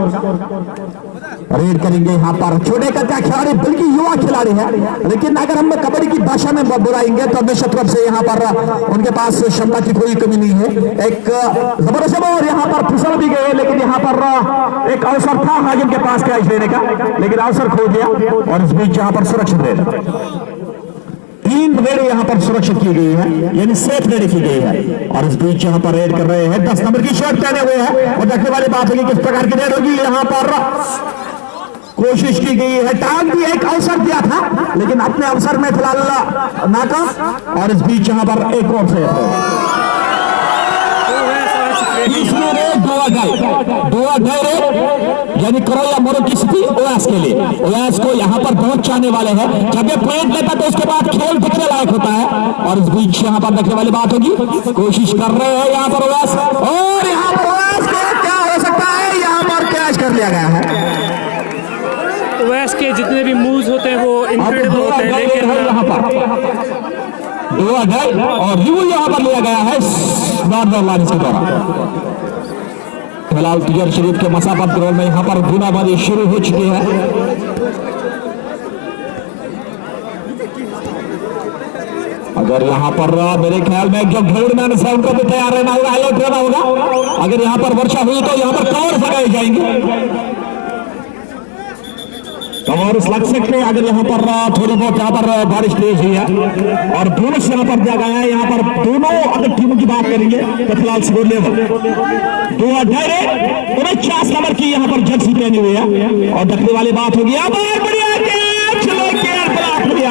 रेड करेंगे यहाँ पर छोटे का खिलाड़ी, बल्कि युवा खिलाड़ी है, लेकिन अगर हम कबड्डी की भाषा में बुलाएंगे तो निश्चित रूप से यहाँ पर उनके पास क्षमता की कोई कमी नहीं है। एक जबरदस्त और यहाँ पर फिसल भी गए, लेकिन यहाँ पर एक अवसर था हाजिम के पास कैच लेने का, लेकिन अवसर खो दिया। और इस बीच यहाँ पर सुरक्षित रेड, 3 रेड यहाँ पर सुरक्षित की गई है, यानी सेफ रेड की गई है। और इस बीच यहाँ पर रेड कर रहे हैं 10 नंबर की शर्ट पहने हुए हैं। और देखने वाली बात होगी किस प्रकार की रेड होगी। यहाँ पर कोशिश की गई है, टांग भी एक अवसर दिया था, लेकिन अपने अवसर में फिलहाल नाकाम। और इस बीच यहाँ पर एक और से यानी करोया मोरो की स्थिति ओएस के लिए, ओएस को यहाँ पर बहुत चाहने वाले हैं। जब ये पॉइंट लेता तो उसके बाद खेल दिखने लायक होता है। और इस बीच यहाँ पर देखने वाली बात होगी, कोशिश कर रहे हैं यहाँ पर ओएस, और यहाँ पर ओएस को क्या हो सकता है, यहाँ पर कैच कर लिया गया है। ओएस के जितने भी मूव्स होते हैं वो इनक्रेडिबल होते हैं, लेकिन यहाँ पर और रिव्यू यहाँ पर लिया गया है नॉर्दर्न लाइन्स के द्वारा। फिलहाल तिजोर शरीफ के मसाफत ग्राउंड में यहाँ पर बूंदाबांदी शुरू हो चुकी है। अगर यहाँ पर मेरे ख्याल में जो ग्राउंडमैन है उनको भी तैयार रहना होगा, अलर्ट रहना होगा। अगर यहाँ पर वर्षा हुई तो यहाँ पर कवर लगाए जाएंगे, और लग सकते हैं। अगर यहाँ पर थोड़ी बहुत यहाँ पर बारिश तेज हुई है और बोनस यहाँ पर दिया गया है। यहाँ पर दोनों अगर टीमों की बात करेंगे तो फिलहाल स्कोर लेवल 49 नंबर की यहाँ पर जर्सी पहनी हुई है। और देखने वाली बात होगी, बढ़िया कैच, बढ़िया,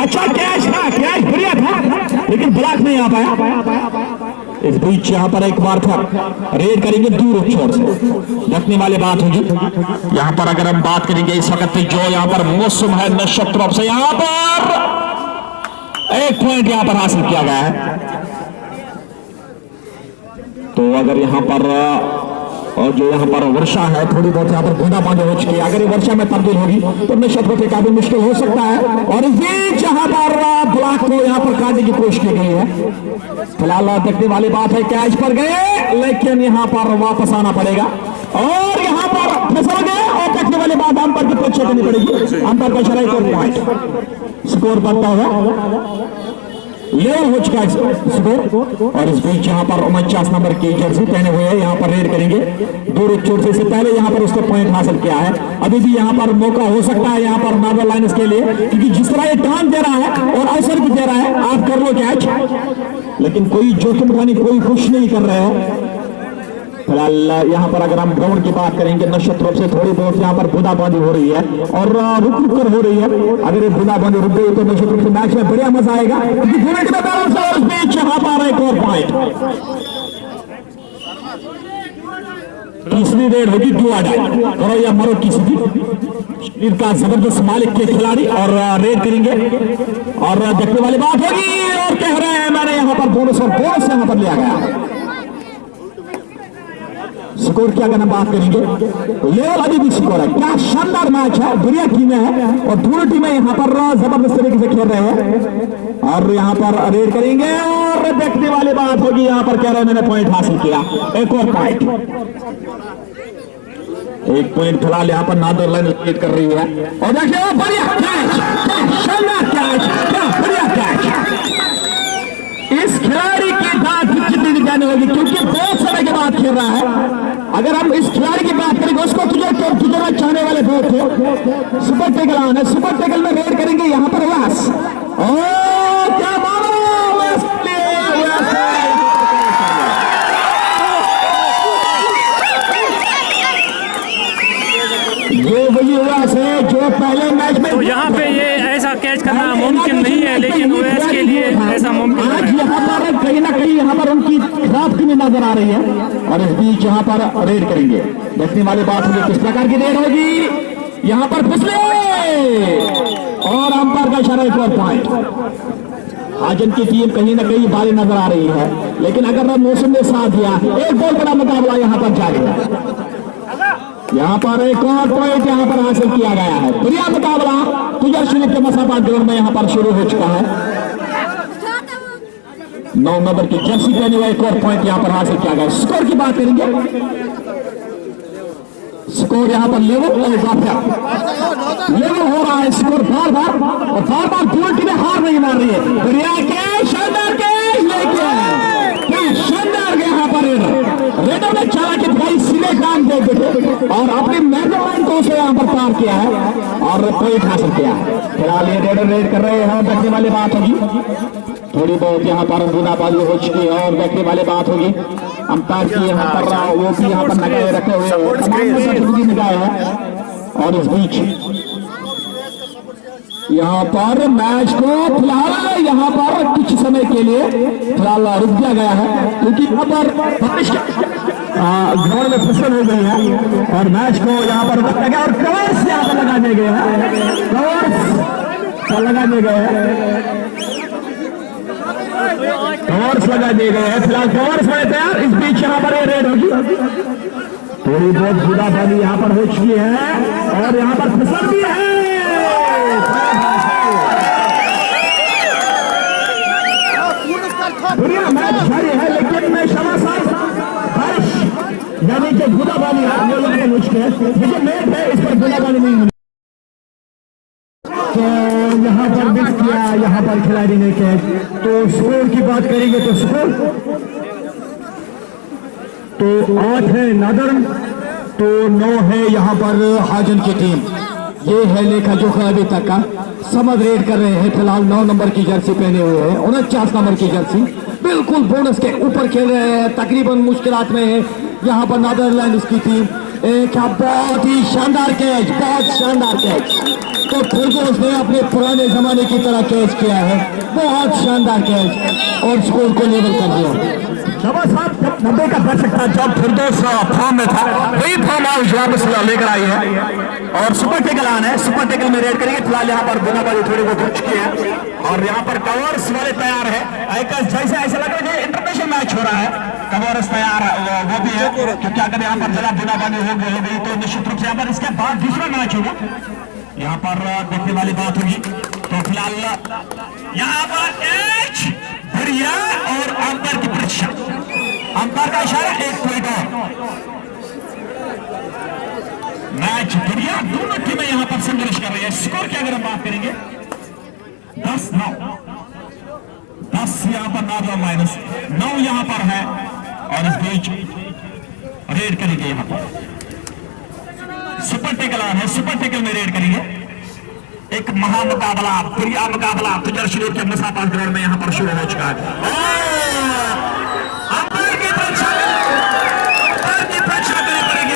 अच्छा कैच था, कैच बढ़िया था, लेकिन ब्लॉक नहीं आ पाया। इस बीच यहाँ पर एक बार फिर रेड करेंगे दूर छोर से, देखने वाली बात होगी। यहाँ पर अगर हम बात करेंगे इस वक्त जो यहाँ पर मौसम है निश्चित रूप से यहाँ पर 1 पॉइंट यहाँ पर हासिल किया गया है। तो अगर यहाँ पर और जो यहाँ पर वर्षा है थोड़ी बहुत यहाँ पर बूंदाबांदी हो चुकी है, अगर ये वर्षा में तब्दील होगी तो निश्चित रूप से काफी मुश्किल हो सकता है। और इस बीच यहाँ पर ब्लॉक को यहाँ पर काटने की कोशिश की गई है। फिलहाल देखने वाली बात है, कैच पर गए लेकिन यहाँ पर वापस आना पड़ेगा और यहाँ पर फिसल गए। और देखने वाली बात अंपायर की परीक्षा करनी पड़ेगी, अंपायर का इशारा पॉइंट स्कोर बनता होगा, लेवल हो चुका है स्कोर। और इस बीच यहाँ पर 49 नंबर की जर्सी पहने हुए हैं, यहाँ पर रेड करेंगे दूर चोट से पहले यहाँ पर उसने पॉइंट हासिल किया है। अभी भी यहाँ पर मौका हो सकता है यहाँ पर नॉर्दर्न लाइन्स के लिए, क्योंकि जिस तरह ये टांग दे रहा है और अवसर भी दे रहा है, आप कर लो कैच, लेकिन कोई जोखिम उठाने कोई कुछ नहीं कर रहे हो। फिलहाल यहाँ पर अगर हम ग्राउंड की बात करेंगे निश्चित रूप से थोड़ी बहुत यहाँ पर बूंदाबांदी हो रही है और रुक रुक कर हो रही है। अगर ये बूंदाबांदी रुक गई तो निश्चित रूप से मैच में बढ़िया मजा आएगा, क्योंकि यहाँ पर एक और पॉइंट। तीसरी रेड होगी करो या मरो की स्थिति का जबरदस्त मालिक के खिलाड़ी और रेड करेंगे। और देखने वाली बात होगी, और कह रहे हैं मैंने यहाँ पर बोनस और बोनस यहाँ पर लिया गया। स्कोर की अगर हम बात करेंगे लेवल अभी भी स्कोर है, क्या शानदार मैच है, बढ़िया टीमें हैं और दोनों टीमें यहाँ पर जबरदस्त तरीके से खेल रहे हैं। और यहाँ पर रेड करेंगे और देखने वाली बात होगी, यहाँ पर कह रहे हैं मैंने पॉइंट हासिल किया, एक और पॉइंट, 1 पॉइंट फिलहाल यहाँ पर नॉर्दर्न लाइन्स लीड कर रही है। और देखिए बढ़िया कैच, शानदार कैच, क्या बढ़िया कैच। इस खिलाड़ी की बात जितनी जानी होगी, क्योंकि बहुत समय के बाद खेल रहा है अगर हम इस खिलाड़ी की बात करेंगे, उसको तुझे चाहने वाले बहुत थे। सुपर टेकल आना है, सुपर टेकल में रेड करेंगे यहाँ पर वास। क्या मानो ये वही उवास है जो पहले मैच में, तो यहाँ पे ये ऐसा कैच करना मुमकिन नहीं है, लेकिन उवैस के लिए ऐसा मुमकिन है। आज यहाँ पर कहीं ना कहीं यहाँ पर उनकी खराबी में नजर आ रही है, और इस बीच यहाँ पर रेड करेंगे। देखने वाली बात होगी किस प्रकार की रेड होगी। यहाँ पर फिसले और अंपायर का इशारा, एक और पॉइंट। आज इनकी टीम कहीं ना कहीं भारी नजर आ रही है, लेकिन अगर मौसम ने साथ दिया, एक बहुत बड़ा मुकाबला यहाँ पर जारी है। यहाँ पर एक और पॉइंट यहाँ पर हासिल किया गया है। बढ़िया मुकाबला तुझे के मसाबाद ग्राउंड में यहाँ पर शुरू हो चुका है। 9 नंबर की जर्सी पहने हुए एक और पॉइंट यहाँ पर हासिल किया गया। स्कोर की बात करेंगे, स्कोर यहाँ पर लेवल हो रहा है। स्कोर बार बार पूरी टीमें हार नहीं मान रही है। बढ़िया कैच, शानदार कैच, लेकिन शानदार यहाँ पर रेडर ने चालाकी दिखाई, सीधे काम दे देते और अपने मैदान को उसे यहाँ पर पार किया है और पॉइंट हासिल किया है। फिलहाल ये रेडर रेड कर रहे हैं, देखने वाली बात होगी। थोड़ी बहुत यहाँ पर बूंदाबांदी हो चुकी है और देखने वाली बात होगी। अंपायर की यहाँ पर वो भी यहाँ पर निगाहें रखे हुए निगाहें है। और इस बीच यहाँ पर मैच को फिलहाल यहाँ पर कुछ समय के लिए फिलहाल रुक दिया गया है, क्योंकि यहाँ पर ग्राउंड में फिसल हो गई है और मैच को यहाँ पर रुक दिया गया और कवर्स यहाँ पर लगा दिए गए हैं। कवर्स लगा दिए गए हैं, कवर्स लगा दिए गए हैं। फिलहाल कवर्स में तैयार। इस बीच यहाँ पर रेड होगी, थोड़ी बहुत बूंदाबांदी यहाँ पर हो चुकी है और यहाँ पर फिसल भी है। बढ़िया मैच जारी है, लेकिन मैं बारिश यानी कि बूंदाबांदी है, लेकिन मैच है इस पर बूंदाबांदी नहीं मिली। तो यहाँ पर मिस किया यहाँ पर खिलाड़ी ने कैच। तो स्कोर की बात करेंगे तो स्कोर तो 8 है नादर, तो 9 है यहाँ पर हाजन की टीम। ये है लेखा जोखा अभी तक का। समझ रेड कर रहे हैं, फिलहाल 9 नंबर की जर्सी पहने हुए हैं, 49 नंबर की जर्सी, बिल्कुल बोनस के ऊपर खेल रहे हैं, तकरीबन मुश्किलात में है यहाँ पर नीदरलैंड की टीम। एक बहुत ही शानदार कैच, बहुत शानदार कैच। तो फिरदौस ने अपने पुराने जमाने की तरह कैच किया है, बहुत शानदार कैच और स्कोर को लेवल कर दिया। 90 का दशक था जब फिरदौस फॉर्म में था, वही फॉर्म आज वापस लेकर आई है और सुपर टेकल आना है। सुपर टेकल में रेड करेंगे। फिलहाल यहाँ पर बूंदाबांदी थोड़ी बहुत हो चुकी है और यहाँ पर कवर्स वाले तैयार है। जैसे ऐसा लग रहा है इंटरनेशनल मैच हो रहा है, कवर्स तैयार वो भी है, क्योंकि अगर यहाँ पर जरा बूंदाबांदी हो गई तो निश्चित रूप से यहाँ पर इसके बाद दूसरा मैच होगा, यहाँ पर देखने वाली बात होगी। तो फिलहाल यहाँ पर एच बढ़िया और अंपायर की परीक्षा, अंपायर का इशारा, एक पॉइंट और मैच बढ़िया। दोनों टीमें यहाँ पर संघर्ष कर रही है। स्कोर की अगर हम बात करेंगे 10-9, 10 यहाँ पर नादर माइनस 9 यहाँ पर है और इस बीच रेड करेंगे। यहाँ पर सुपर टेकल है, सुपर टेकल में रेड करेंगे। एक महामुकाबला, बढ़िया मुकाबला तुझे शुरू के मसाबाद ग्राउंड में यहाँ पर शुरू हो चुका है। अंपायर की परीक्षा करनी पड़ेगी।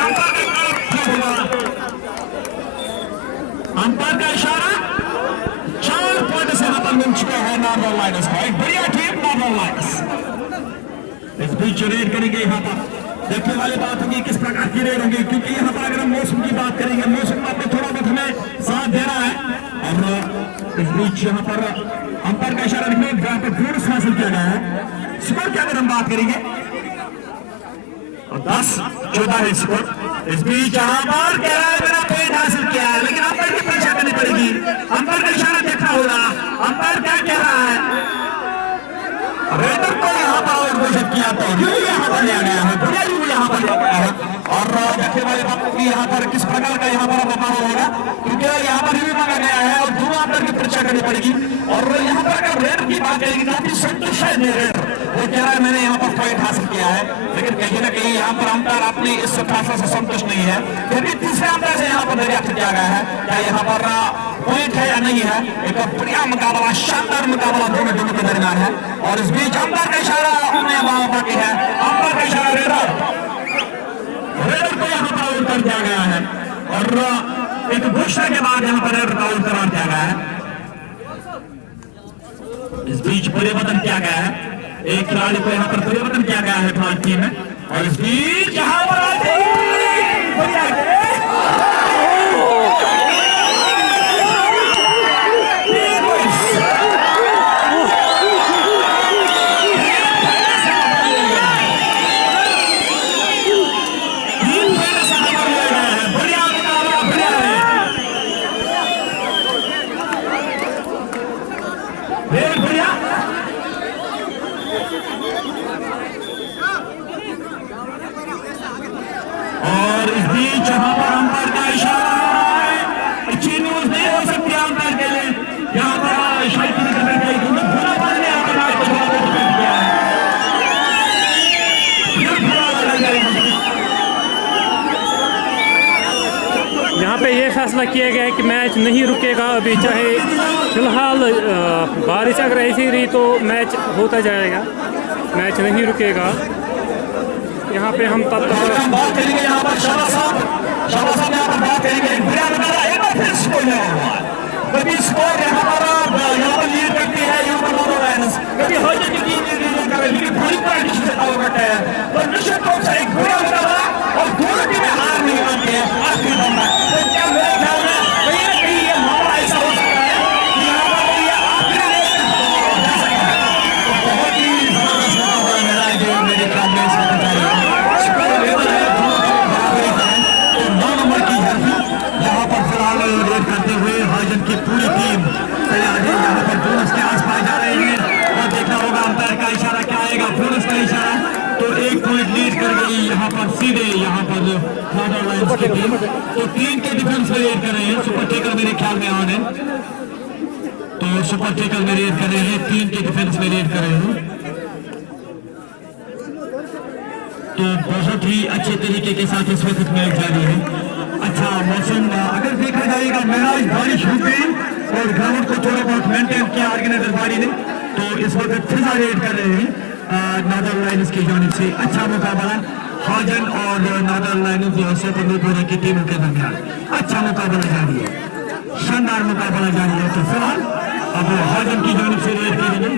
अंपायर का इशारा, 4 पॉइंट से यहाँ पर मिल चुका है नादर लाइनर्स को। एक बढ़िया टीम नादर लाइनर्स। इस बीच रेड करेंगे। यहाँ पर देखने वाली बात होगी किस प्रकार की रेड होगी, क्योंकि यहाँ पर अगर हम मौसम की बात करेंगे, मौसम में थोड़ा बहुत हमें साथ दे रहा है और इस बीच यहाँ पर अंपायर का इशारा लिखने जहाँ पर बोनस हासिल किया गया है। स्कोर की अगर हम बात करेंगे 10-14 है स्कोर। इस बीच यहाँ पर कह रहा है मेरा पॉइंट हासिल किया है, लेकिन अंपायर की परीक्षा करनी पड़ेगी। अंपायर का इशारा देखना होगा, अंपायर क्या कह रहा है। रेडर को यहाँ पर आउटपोजिशन किया तो यहाँ पर लिया गया है, यहाँ पर लिया गया है और देखने वाले बात की यहाँ पर किस प्रकार का यहाँ पर बदलाव होगा, क्योंकि यहाँ पर भी मांगा गया है और दोनों अंपायर की परीक्षा करनी पड़ेगी। और यहाँ पर अगर रेडर की बात करेंगे काफी संतुष्ट है रेडर, वो कह रहा है मैंने यहाँ पर पॉइंट हासिल किया है, लेकिन कहीं ना कहीं यहाँ पर अंपायर अपनी इस फैसले से संतुष्ट नहीं है। फिर भी तीसरे अंपायर से यहाँ पर दरियाफ्त किया गया है क्या यहाँ पर पॉइंट है या नहीं है। एक बढ़िया मुकाबला, शानदार मुकाबला दोनों टीमों के दरमियान है। और इस बीच अंपायर का इशारा होने बाकी है, अंपायर का इशारा रेडर को यहाँ पर आउट कर दिया गया है और एक घोषणा के बाद यहाँ पर रेडर का आउट करार दिया गया है। इस बीच परिवर्तन किया गया है, एक खिलाड़ी को यहाँ पर परिवर्तन किया गया है फ्रांस टीम में। और इस बीच यहाँ पर आते फैसला किया गया है कि मैच नहीं रुकेगा अभी, चाहे फिलहाल बारिश अगर ऐसी रही तो मैच होता जाएगा, मैच नहीं रुकेगा। यहाँ पे हम तब तक बात करेंगे, यहाँ पर शाबाश साहब यहाँ पर बात करेंगे। कभी स्कोर यहाँ पर लीड करती है यहाँ पर नॉर्दर्न लायंस, कभी हॉजन की टीम लीड कर रही है, पूरी तरह निश्चित आवश्यक है। तो निश्चित रूप से एक बुरा मुकाबला और दोनों टीमें हार नहीं मानती है आखिरी दम में। तो क्या मेरे ख्याल में कहीं ना कहीं ये मामला ऐसा हो सकता है कि यहाँ पर ये आखिरी जा सकता है। बहुत ही जबरदस्त मुकाबला मेरा जो मेरे ख्याल में इसमें स्कोर लेवल है, तो 9 नंबर की जर्सी यहाँ पर फिलहाल रेड करते हुए हॉजन की पूरी टीम तैयार है। यहाँ पर बोनस के आस पास जा रहे हैं और देखना होगा अंपायर का इशारा क्या आएगा। बोनस का इशारा तो 1 पॉइंट लीड कर गई यहाँ पर सीधे यहाँ पर नॉर्दर्न लायंस की टीम। तो 3 के डिफेंस में रेड कर रहे हैं, सुपर टेकर मेरे ख्याल में ऑन है, तो सुपर टेकर में रेड कर रहे हैं, 3 के डिफेंस में रेड कर रहे हैं। तो बहुत ही अच्छे तरीके के साथ इस वक्त मैच जारी है। अच्छा मौसम अगर देखा जाएगा, महराज बारिश हो गई और ग्राउंड को थोड़ा बहुत मेंटेन किया ऑर्गेनाइजर बारी ने, तो इस वक्त फिजा रेड कर रहे हैं नॉर्दर्न लायंस की जानिब से। अच्छा मुकाबला हॉजन और नॉर्दर्न लायंस सुपर की टीमों के दरमियान अच्छा मुकाबला जारी है, शानदार मुकाबला जारी है। तो फिलहाल अब हॉजन की जानिब से रेड करेंगे,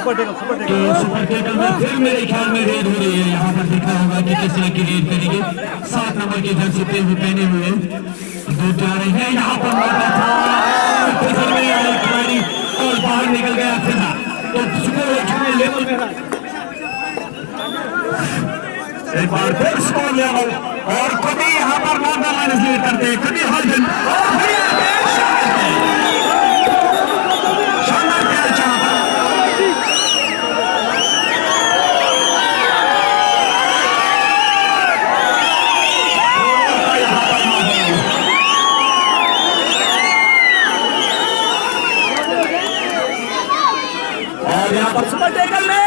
तो सुपर टेकर में फिर मेरे ख्याल में रेड हो रही है। यहाँ पर देखना होगा कि किस तरह की रेड करेंगे। 7 नंबर की जर्सी पहने हुए दो जा रहे हैं, यहाँ पर खिलाड़ी और बाहर निकल गया फिजा। तो स्कोर लेवल में एक बार फिर स्कोर लेवल, और कभी यहाँ पर नॉर्दर्न लायंस लीड करते हैं, कभी हॉजन। शानदार कैच यहाँ पर, और यहाँ पर सुपर टेकर में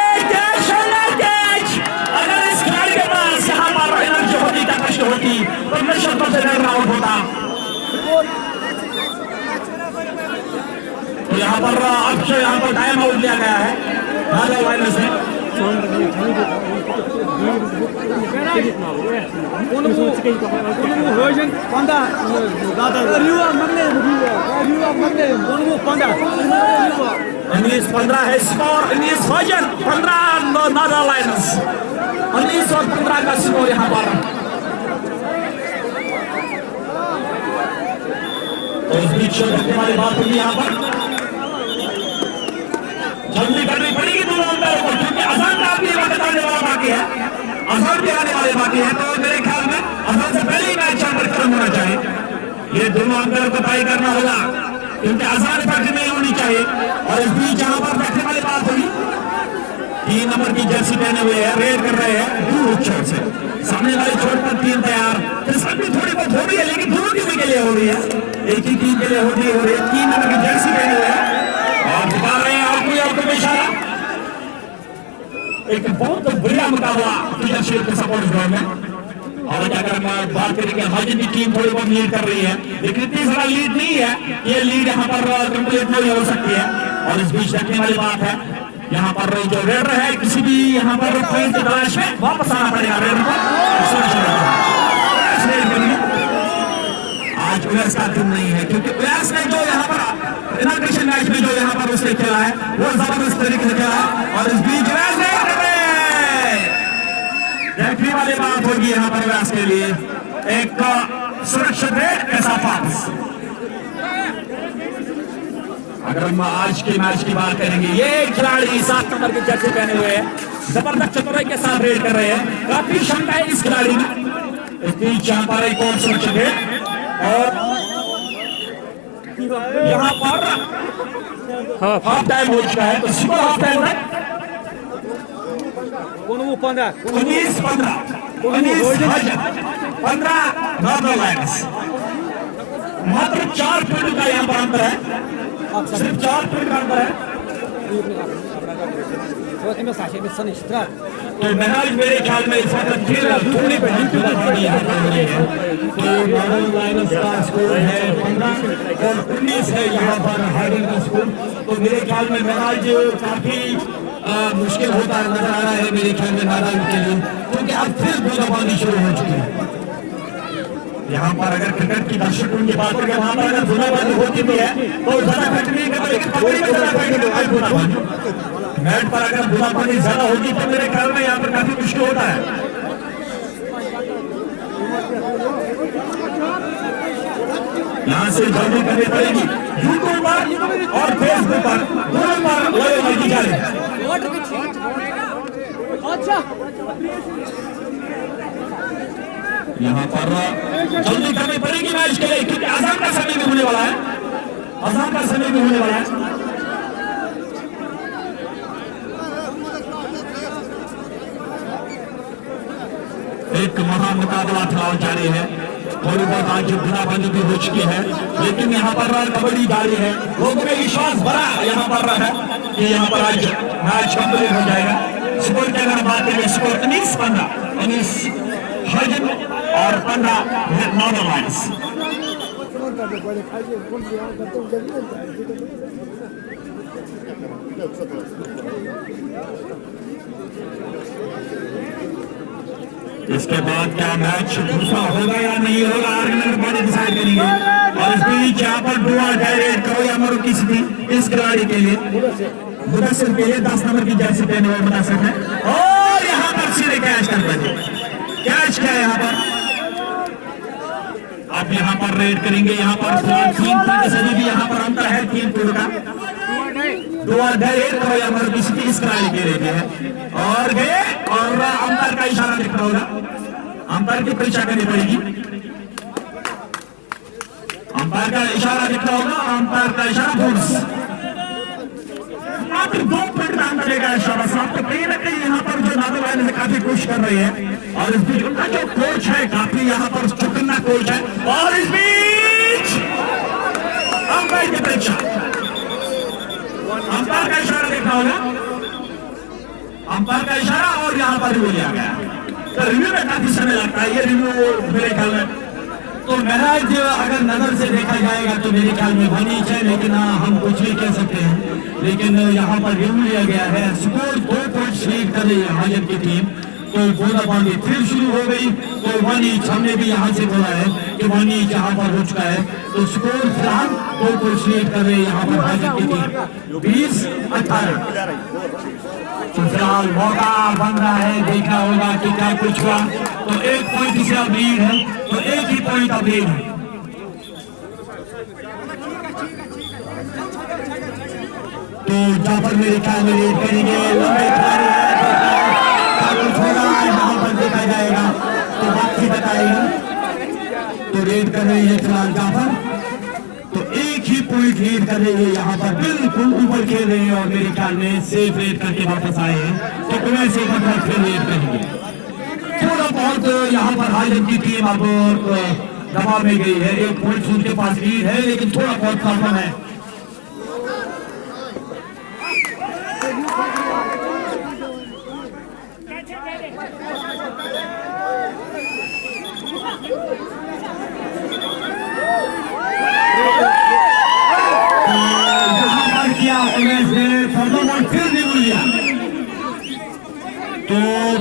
शानदार कैच। अगर इस खिलाड़ी के पास यहाँ पर एनर्जी होती, कष्ट होती, तो निश्चित से रन आउट होता। तो यहाँ पर अक्षय यहाँ पर टाइम आउट लिया गया है नॉर्दर्न लायंस में। इंग्लिश 15 है score, English Huygens 15 northern Lions, 19 और 15 का स्कोर यहाँ पर। तो इस बीच करने वाली बात होगी यहाँ पर, जल्दी करनी पड़ेगी दोनों अंपायर को, क्योंकि अजान का भी वक्त आने वाला बाकी है, अजान भी आने वाले बाकी है। तो मेरे ख्याल में अजान से पहले ही मैच यहाँ पर खत्म होना चाहिए। ये दोनों अंपायर को तय करना होगा, क्योंकि अजान फर्क नहीं होनी चाहिए। और इस बीच यहाँ पर बैठने वाली बात होगी, 3 नंबर की जर्सी पहने हुए हैं, रेड कर रहे हैं दूर छोर से, सामने वाली छोर पर 3 तैयार। फिसल भी थोड़ी बहुत हो रही है, लेकिन दोनों टीम के लिए हो रही है, एक ही टीम के लिए हो रही है। 3 नंबर की जर्सी पहने हुए हैं और दिखा रहे हैं आपको इशारा। एक बहुत बढ़िया मुकाबला लीडरशिप के सपोर्ट ग्राउंड में। और अगर हम बात करेंगे हाजिर की टीम थोड़ी बहुत लीड कर रही है, लेकिन इतनी ज्यादा लीड नहीं है, ये लीड यहाँ पर कंप्लीट नहीं हो सकती है। और इस बीच देखने वाली बात है, यहाँ पर जो रेडर है किसी भी यहाँ पर पॉइंट की तलाश में वापस आना पड़ेगा रेडर को। आज उल्लास का दिन नहीं है, क्योंकि उल्लास ने जो यहाँ पर इनॉग्रेशन मैच में जो यहाँ पर उसने खेला है वो जबरदस्त तरीके से खेला है। और इस बीच उल्लास ने देखने वाली बात होगी यहाँ पर उल्लास के लिए एक सुरक्षित रेड के साथ वापस। अगर हम आज के मैच की बात करेंगे, ये खिलाड़ी 7 नंबर की जर्सी पहने हुए हैं, जबरदस्त चतुराई के साथ रेड कर रहे हैं, काफी क्षमता है इस खिलाड़ी में। इस बीच यहाँ पर एक और सुरक्षित रेड और यहाँ पर हाफ टाइम हो चुका है, तो सुपर हाफ टाइम है 19-15 नॉर्दर्न लायंस। मात्र 4 पॉइंट का यहाँ पर अंतर है, सिर्फ 4 पॉइंट का अंतर है। तो महराज मेरे ख्याल में इस वक्त थोड़ी पे नॉर्दर्न लायंस का स्कोर है 15 और 19 है यहाँ पर हार्डिंग का स्कोर। तो मेरे ख्याल में महराज काफी मुश्किल होता है नजर आ रहा है मेरे ख्याल में नाराज के लिए, क्योंकि अब फिर बूंदाबांदी शुरू हो चुकी है। यहाँ पर अगर क्रिकेट की दर्शकों की बात करें, वहां पर अगर बूंदाबांदी होती भी है तो ज्यादा इफेक्ट नहीं करता, लेकिन कबड्डी में ज्यादा इफेक्ट करता है बूंदाबांदी। मैट पर अगर बूंदाबांदी ज्यादा होगी तो मेरे ख्याल में यहाँ पर काफी मुश्किल होता है। यहाँ से जल्दी करनी पड़ेगी यूट्यूब पर और फेसबुक पर, दोनों पर लोग एनर्जी डालें। यहाँ पर जल्दी करनी पड़ेगी मैच के लिए, क्योंकि अज़ान का समय भी होने वाला है, अज़ान का समय भी होने वाला है। एक महान मुकाबला फिलहाल जारी है, थोड़ी बहुत आज बूंदाबांदी भी हो चुकी है, लेकिन यहाँ पर कबड्डी जारी है। लोगों में विश्वास बड़ा यहाँ पर है कि यहाँ पर आज मैच कंप्लीट हो जाएगा। स्कोर की अगर बात करें, स्कोर 19-15 हाजिर और 15 नॉर्दर्न लायंस। इसके बाद क्या मैच दूसरा होगा या नहीं होगा, आर्गुमेंट बाद डिसाइड करेंगे। और इस बीच यहाँ पर दुआ डायरेक्ट करो या मरो किसी भी इस खिलाड़ी के लिए, मुदस्सिर के लिए 10 नंबर की जर्सी पहने हुए मुदस्सिर है। और यहाँ पर सीधे कैच कर देंगे, कैच क्या है यहाँ पर। अब यहाँ पर रेड करेंगे, यहाँ पर 3 पॉइंट से भी यहाँ पर अंतर है 3 पॉइंट का। दुआ डायरेक्ट करो या मरो किसी भी इस खिलाड़ी के लिए है। और गए और अंपायर का इशारा दिख रहा होगा, अंपायर की परीक्षा करनी पड़ेगी। अंपायर का इशारा दिख रहा होगा, अंपायर का इशारा फोर्स। मात्र 2 पॉइंट का अंतर देगा इशारा साहब। तो कहीं ना कहीं यहाँ पर जो नॉर्दर्न लायंस काफी कोशिश कर रहे हैं, और इस बीच उनका जो कोच है काफी यहाँ पर चुकन्ना कोच है। और इस बीच अंपायर की परीक्षा, अंपायर का इशारा देखा होगा, अंपायर का इशारा और यहाँ पर रिव्यू लिया गया। तो रिव्यू में काफी समय लगता है, ये रिव्यू मेरे ख्याल में तो महराज अगर नजर से देखा जाएगा तो मेरे ख्याल में बनी है, लेकिन हम कुछ भी कह सकते हैं। लेकिन यहाँ पर रिव्यू लिया गया है, स्कोर 2 पॉइंट लीड कर रही है हाजिर की टीम। तो बूंदाबांदी फिर शुरू हो गई, तो 1 ईच हमने भी यहाँ से बोला है कि 1 ईच यहाँ पर हो चुका है। तो स्कोर फिलहाल 2 पॉइंट लीड कर रही है यहाँ पर हाजिर की टीम 20-18। तो फिलहाल मौका बन रहा है, देखना होगा कि क्या कुछ हुआ। तो 1 पॉइंट से अब लीड है, तो 1 ही पॉइंट अब लीड है। तो जाफर मेरे ख्याल में लीड करेंगे, लंबे खिलाड़ी है, कुछ होगा यहाँ पर देखा जाएगा, तो बात ही बताएगी। तो रेड कर रही है फिलहाल जाफर, तो 1 ही पॉइंट लीड कर रही है यहाँ पर, बिल्कुल ऊपर खेल रहे हैं। और मेरे ख्याल में सेफ रेड करके वापस आए हैं, तो उन्हें से मतलब फिर रेड करेंगे। थोड़ा बहुत यहाँ पर हाजिर की टीम अब दबाव में गई है, 1 पॉइंट उनके पास लीड है, लेकिन थोड़ा बहुत प्रॉब्लम है। तो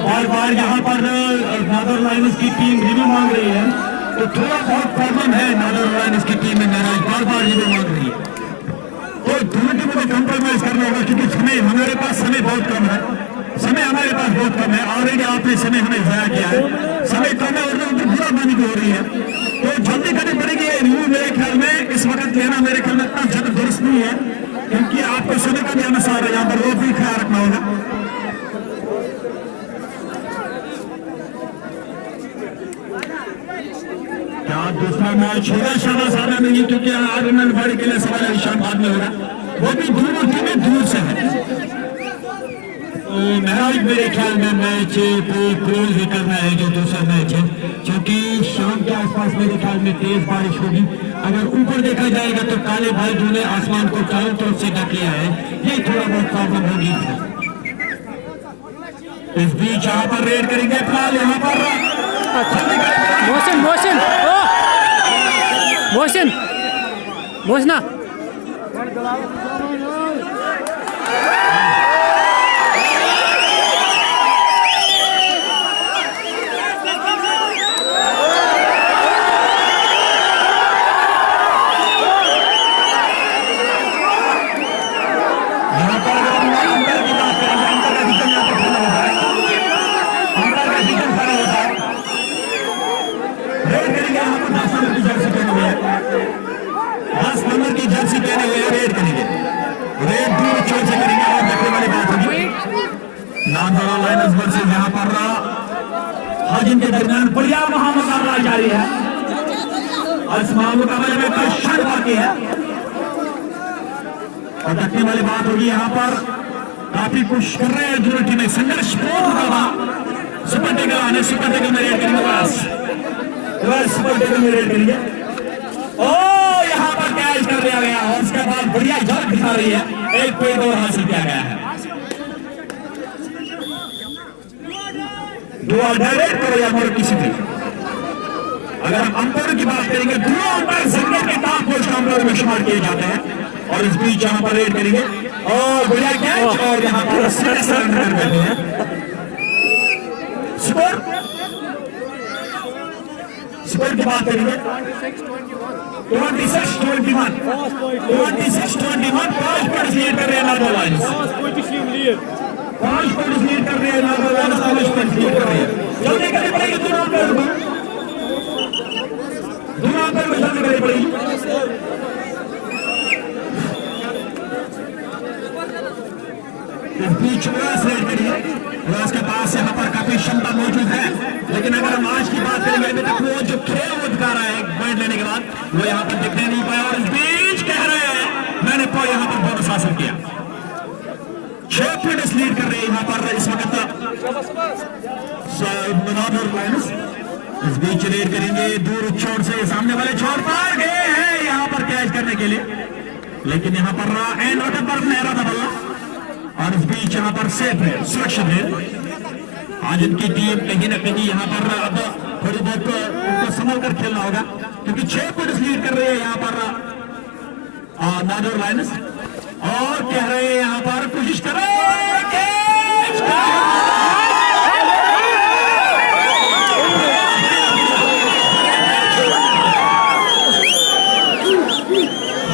बार बार यहाँ पर नादर लाइन्स की टीम रिव्यू मांग रही है, तो थोड़ा बहुत प्रॉब्लम है नादर लाइन्स की टीम में मेरा बार बार रिव्यू मांग रही है, तो दोनों टीमों को कॉम्प्रोमाइज करना होगा क्योंकि हमारे पास समय बहुत कम है, हमारे पास बहुत कम है। ऑलरेडी आपने समय हमें जाया किया है, समय कम है और बुरा मानी भी हो रही है, तो जल्दी करनी पड़ेगी ये रिव्यू। मेरे ख्याल में इस वक्त लेना मेरे ख्याल में इतना ज्यादा दुरुस्त नहीं है क्योंकि आपको समय का भी अनुसार है, यहाँ पर वो भी ख्याल रखना होगा। क्या दूसरा मैच होगा शाबाश आना नहीं क्योंकि आर्गुमेंट बड़ी के लिए सवाल निशान बाद में होगा, वो भी दोनों टीमें दूर से है। तो महराज मेरे ख्याल में मैच क्लोज भी करना है जो दूसरा मैच है, क्योंकि शाम के आसपास मेरे ख्याल में तेज बारिश होगी। अगर ऊपर देखा जाएगा तो काले भाई ने आसमान को चारों तरफ से ढक लिया है, ये थोड़ा बहुत प्रॉब्लम होगी। इस बीच यहाँ पर रेड करेंगे फिलहाल यहाँ पर मोशना जर्सी पहने हुए रेड करेंगे, रेड दूर चोट से करेंगे और देखने वाली बात होगी नादर लाइन्स वर्सेस यहाँ पर हाजिम के दरमियान बढ़िया मुकाबला जारी है और इस मुकाबले में कुछ क्षण बाकी है और देखने वाली बात होगी यहाँ पर काफी कुछ कर रहे हैं दोनों टीमें। संघर्ष सुपर टेकल आने, सुपर टेकल में रेड करेंगे, बस सुपर टेकल में रेड करेंगे। यहाँ पर कैच कर लिया गया और उसके बाद बढ़िया जड़ दिखा रही है, एक पॉइंट और हासिल किया गया है। दो डायरेक्ट करो या मोर किसी भी, अगर हम अंपायर की बात करेंगे दो अंपायर संगठन के टॉप पोस्ट अंपायर में शुमार किए जाते हैं और इस बीच यहाँ पर रेड करेंगे और बढ़िया कैच और यहाँ पर सरेंडर कर बैठे हैं। स्कोर की बात करेंगे 26-21 5 पॉइंट लीड कर रहे हैं नादर लाइन्स, 5 पॉइंट लीड कर रहे हैं नादर लाइन्स, 5 पॉइंट लीड कर रहे हैं। जल्दी करनी पड़ेगी दोनों अंपायर को जल्दी करनी पड़ेगी। इस बीच रेड करिए, के पास यहाँ पर काफी क्षमता मौजूद है, लेकिन अगर हम आज की बात करेंगे अभी तक वो जो खेल वो दिखा रहा है पॉइंट लेने के बाद वो यहाँ पर दिखने नहीं पाया और इस बीच कह रहे हैं मैंने यहाँ पर बोनस हासिल किया। 6 पॉइंट लीड कर रहे हैं यहाँ पर इस वक्त नादर लाइन्स। इस बीच रेड करेंगे दूर छोर से, सामने वाले छोर पर गए हैं यहाँ पर कैच करने के लिए, लेकिन यहाँ पर एंड ऑर्डर पर मेरा था बल्ला और इस बीच यहाँ पर सेफ है, सुरक्षित है। आज इनकी टीम कहीं ना कहीं यहाँ पर अब थोड़ी बहुत उनको संभल कर खेलना होगा क्योंकि 6 पॉइंट लीड कर रहे हैं यहाँ पर नादर लाइन्स और कह रहे हैं यहाँ पर कोशिश करें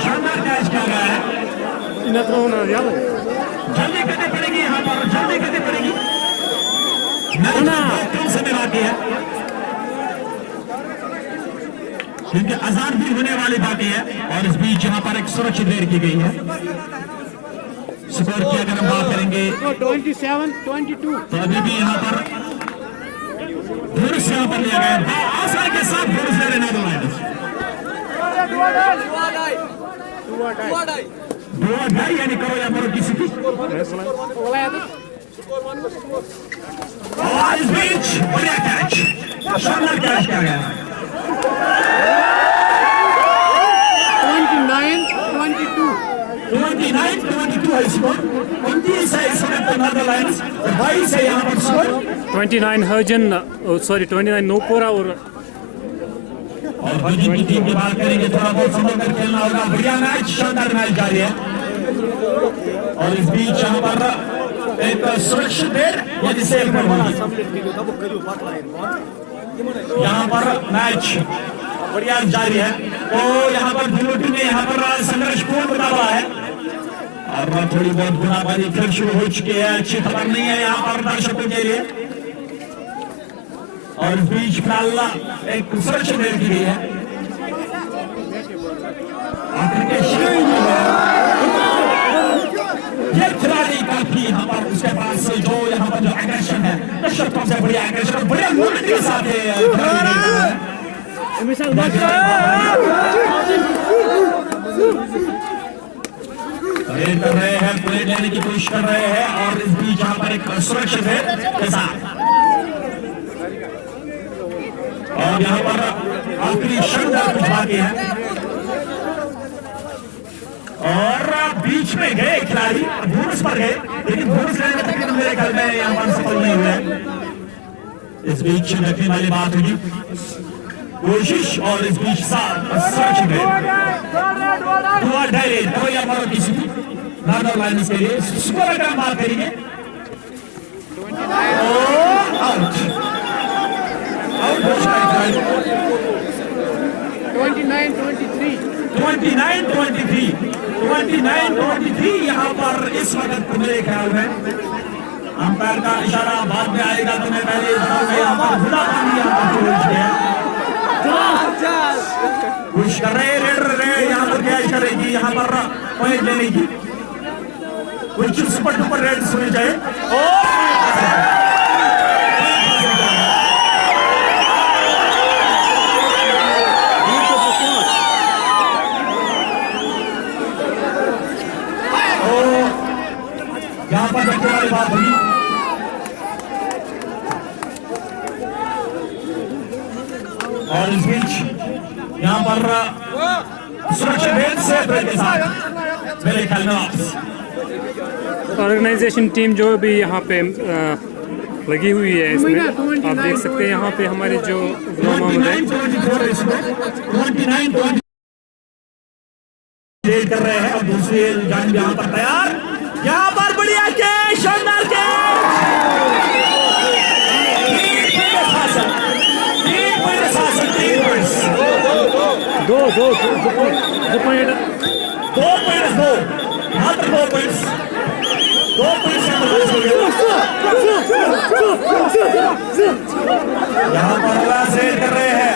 शानदार कैच किया गया है। जल्दी करनी पड़ेगी यहाँ पर, जल्दी करनी पड़ेगी, कम समय बाकी है क्योंकि अजान भी होने वाली बाकी है और इस बीच यहाँ पर एक सुरक्षित देर की गई है। स्कोर की अगर हम बात करेंगे 27-22 तो अभी भी यहाँ पर धनुष यहाँ पर लिया गया आसानी के साथ धनुष ले लेना दो ढाई यानी करो या मरो किसी की। और इस बीच बढ़िया कैच, शानदार कैच किया गया। 29-22 है स्कोर, 29 है इस वक्त नादर लाइन्स, 22 है यहाँ पर स्कोर। 29 हर्जन सॉरी 29 नोपोरा और हर्जन की टीम की बात करेंगे, थोड़ा बहुत संभल कर खेलना होगा। बढ़िया मैच, शानदार मैच जारी है। और इस बीच यहाँ पर एक सुरक्षित रेड या जिसे यहाँ पर मैच बढ़िया जारी है। तो यहाँ पर दोनों टीमें यहाँ पर संघर्षपूर्ण मुकाबला है और थोड़ी बहुत गुनाबाजी फिर शुरू हो चुकी है। अच्छी खबर नहीं है यहाँ पर दर्शकों के लिए। और इस बीच फिलहाल एक सुरक्षित रेड की गई है। ये खिलाड़ी काफी यहाँ पर उसके पास जो यहाँ पर जो एग्रेशन है, दर्शकों से बढ़िया एग्रेशन, बढ़िया मूड के साथ कर रहे हैं, प्लेट लेने की कोशिश कर रहे हैं। और इस बीच यहाँ पर एक सुरक्षित है के साथ और यहाँ पर आखिरी शानदार कुछ बाकी है और बीच में गए खिलाड़ी, बोनस पर गए, लेकिन बोनस लेने तक मेरे ख्याल में यहाँ पर सफल नहीं हुए। इस बीच रखने वाली बात होगी कोशिश और इस बीच सुरक्षित है या मारो किसी नॉर्दर्न लाइन्स के लिए स्कोर अगर हम बात करेंगे आउट 29-23 यहाँ पर इस वक्त मेरे ख्याल में अंपायर का इशारा बाद में आएगा, तो मैं पहले बताऊंगा यहाँ पर खुला पानी यहाँ पर कोशिश कर रहे यहाँ पर क्या करेगी, यहाँ पर पॉइंट लेने की कुछ सुपर डुपर रेड होनी चाहिए। यहाँ पर रखने वाली बात हुई और इस बीच यहाँ पर सुरक्षा से के साथ मेरे ख्याल में ऑर्गेनाइजेशन टीम जो भी यहाँ पे लगी हुई है इसमें आप देख सकते हैं। यहाँ पे हमारे जो मोहम्मद है कर रहे हैं और दूसरी जान यहाँ पर तैयार, यहाँ पर बढ़िया कैच, शानदार दो यहाँ पर सेट कर रहे हैं।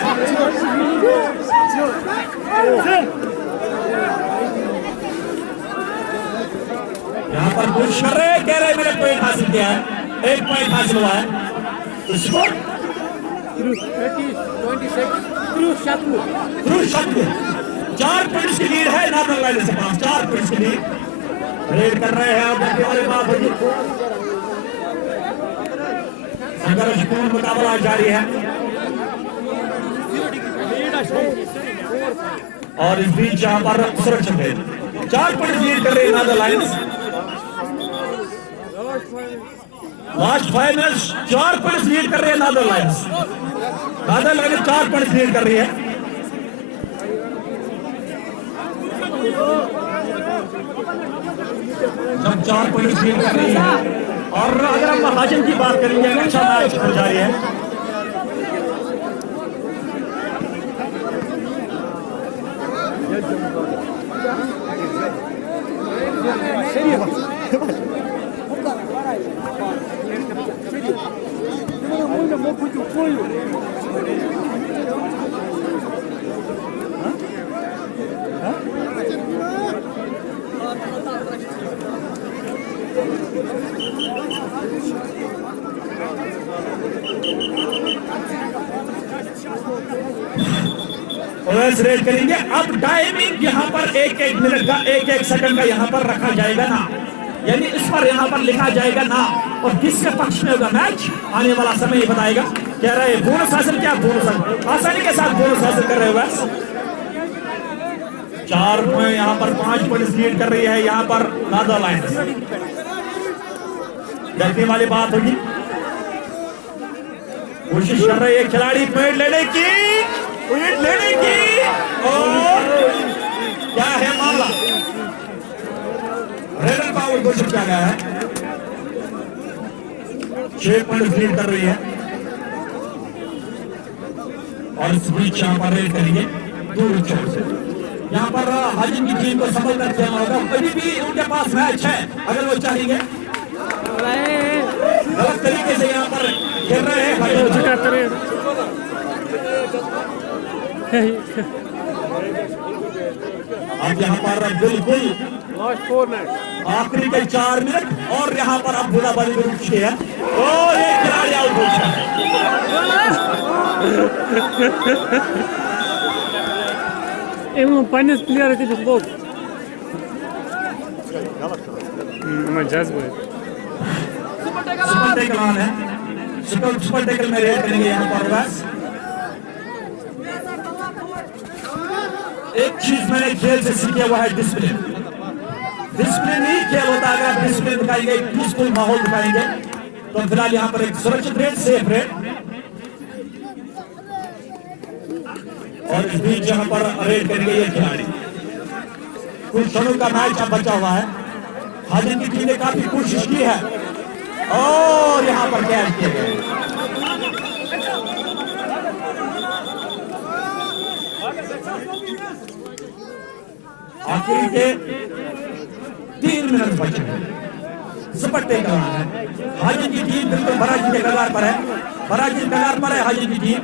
यहाँ पर कुछ कर रहे कह रहे मेरे पॉइंट हासिल किया है, एक पॉइंट हासिल हुआ है। चार पॉइंट्स की लीड है नॉर्दर्न लाइन्स के पास, 4 पॉइंट्स की लीड रेड कर रहे हैं। अब देखने वाली बात होगी, संघर्षपूर्ण मुकाबला जारी है और इस बीच यहाँ पर सुरक्षित है 4 पॉइंट लीड कर रहे हैं northern lines. Last 5 minutes 4 point lead कर रहे हैं northern lines. Northern lines 4 point lead कर रही है। जब 4 पॉइंट लीड कर रही है और अगर हम महाजन की बात करेंगे, अच्छा मैच हो जारी है। रेड करेंगे। अब टाइमिंग यहाँ पर 1-1 मिनट का 1-1 सेकंड का यहाँ पर रखा जाएगा ना, यानी इस पर यहाँ पर लिखा जाएगा ना, और किसके पक्ष में होगा मैच आने वाला समय ही बताएगा। कह रहे हैं बोनस हासिल, क्या बोनस आसानी के साथ बोनस हासिल कर रहे हो बस। 4 पॉइंट यहाँ पर 5 पॉइंट लीड कर रही है यहाँ पर नॉर्दर्न लाइन्स। देखने वाली बात होगी कोशिश कर रहे हैं खिलाड़ी पॉइंट लेने की, और क्या है मामला? रेडर पावर घोषित किया गया है। 6 पॉइंट लीड कर रही है और इस बीच यहाँ पर रेड करेंगे दूर चौक से। यहाँ पर हाजिम की टीम को संभल कर खेलना होगा। अभी भी उनके पास मैच है, अगर वो चाहेंगे। गलत तरीके से यहाँ पर खेल रहे हैं। अब यहाँ पर बिल्कुल आखिरी के 4 मिनट और यहाँ पर अब बूढ़ाबाजी में रुकी है और ये खिलाड़ी आउट हो गया है। पन्नीस प्लेयर लोग सुपर टेकल ऑन है। सुपर टेकल में रेड करेंगे यहाँ पर बस। एक चीज मैंने खेल से सीखा हुआ है, डिसिप्लिन। डिसिप्लिन ही खेल होता है। अगर आप डिसिप्लिन दिखाएंगे, पीसफुल माहौल दिखाएंगे, तो फिलहाल यहाँ पर एक सुरक्षित रेड, सेफ रेड। और इस बीच यहाँ पर रेड करेंगे ये खिलाड़ी। कुछ क्षणों का मैच अब बचा हुआ है। हाजिम की टीम ने काफी कोशिश की है और यहाँ पर कैच किए गए। आखिरी के 3 मिनट बचे हैं। सुपर टेकल है। हाजिम की टीम बिल्कुल बराजी के कगार पर है। बराजी के कगार पर है हाजिम की टीम।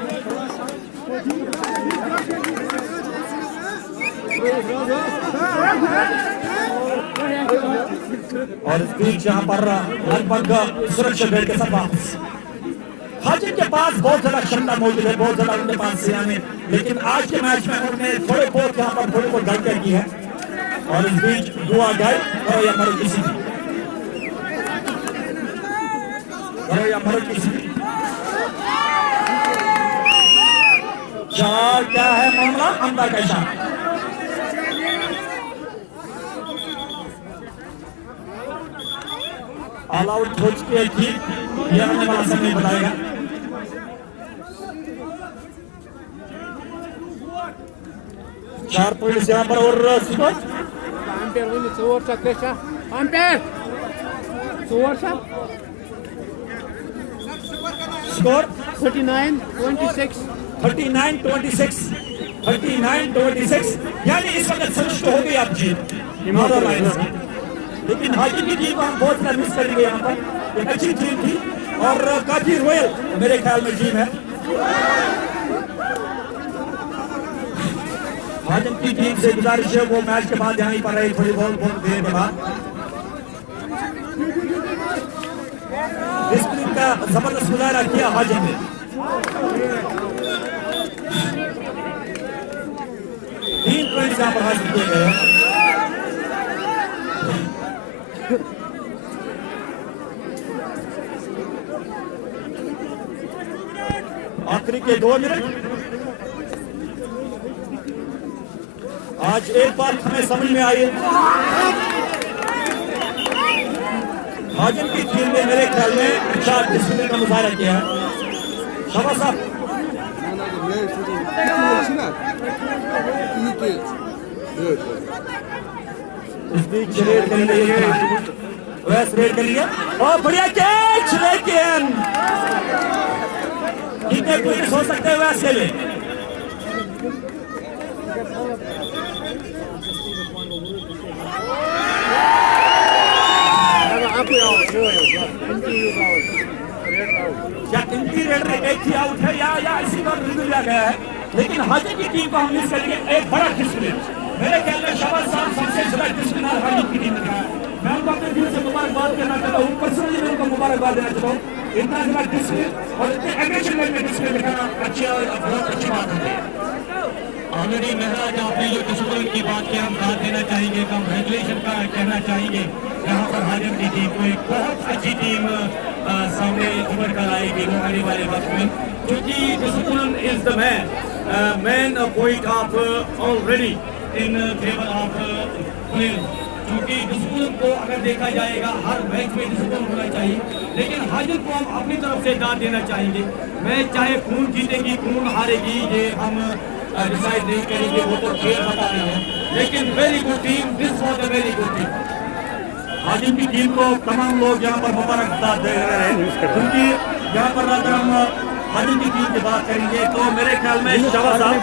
और इस बीच यहाँ पर लगभग सुरक्षित रेड के साथ वापस। हाजिम के पास बहुत ज्यादा क्षमता मौजूद है, बहुत ज्यादा उनके पास सेना में, लेकिन आज के मैच में उन्होंने थोड़े बहुत यहाँ पर थोड़ी बहुत गलतियां की है। और इस बीच दुआ गए करो या मरो किसी की, करो या मरो किसी की। क्या है मामला? अंदर का इशारा। ऑल आउट हो चुकी है टीम, यह आने वाला समय बताएगा। चार पॉइंट यहाँ पर और स्कोर स्कोर 39-26 यानी इस वक्त संतुष्ट हो गई आप जीत नॉर्दर्न लायंस की। लेकिन हाजिम की टीम को हम बहुत ज्यादा मिस करेंगे। यहाँ पर एक अच्छी टीम थी और काफी रॉयल मेरे ख्याल में टीम है। हाजिम की टीम से गुजारिश है वो मैच के बाद यहाँ पर रही थोड़ी बहुत देर के बाद। इस टीम का जबरदस्त मुजाहरा किया हाजिम ने। 3 पॉइंट यहाँ पर हासिल किए गए। आखिरी के 2 मिनट। आज एक बात हमें समझ में आई है, हाजिम की टीम ने मेरे ख्याल में अच्छा डिसिप्लिन का मुजाहरा किया है। शाबाश साहब। इस बीच रेड कर लिया, वैस रेड कर लिया और बढ़िया कैच, लेकिन कितने पॉइंट्स हो सकते हैं वैस के लिए? क्या इंटीरियर एक ही आउट है या इसी पर रिव्यू लिया गया है? लेकिन हाजिम की टीम को हम मिस करेंगे। एक बड़ा डिसिप्लिन मेरे ख्याल में शाबाश साहब सबसे ज्यादा डिसिप्लिन हाजिम की टीम ने दिखाया। मैं उनको अपने दिल से मुबारकबाद करना चाहता हूँ, पर्सनली मैं उनको मुबारकबाद देना चाहता हूँ। इतना ज्यादा डिसिप्लिन और इतने एग्रेशन में डिसिप्लिन दिखाना अच्छी और बहुत अच्छी बात होती है। ऑलरेडी महराज आपने जो डिसिप्लिन की बात की, हम साथ देना चाहेंगे, कंग्रेचुलेशन का कहना चाहेंगे। यहाँ पर हाजिम की टीम को एक बहुत अच्छी टीम सामने उभर कर आएगी आने वाले वक्त में, क्योंकि discipline is the man point of already in favour of क्योंकि डिसिप्लिन को अगर देखा जाएगा हर मैच में डिसिप्लिन होना चाहिए, लेकिन हाजिर को हम अपनी तरफ से दाद देना चाहेंगे। मैच चाहे खून जीतेगी खून हारेगी ये हम डिसाइड नहीं करेंगे, वो तो खेल बता रहे हैं, लेकिन very good team, this was a very good team. हाजिर की टीम को तमाम लोग यहाँ पर मुबारकबाद दे रहे हैं, क्योंकि यहाँ पर अगर हम हाजिर की टीम की बात करेंगे तो मेरे ख्याल में शवा साहब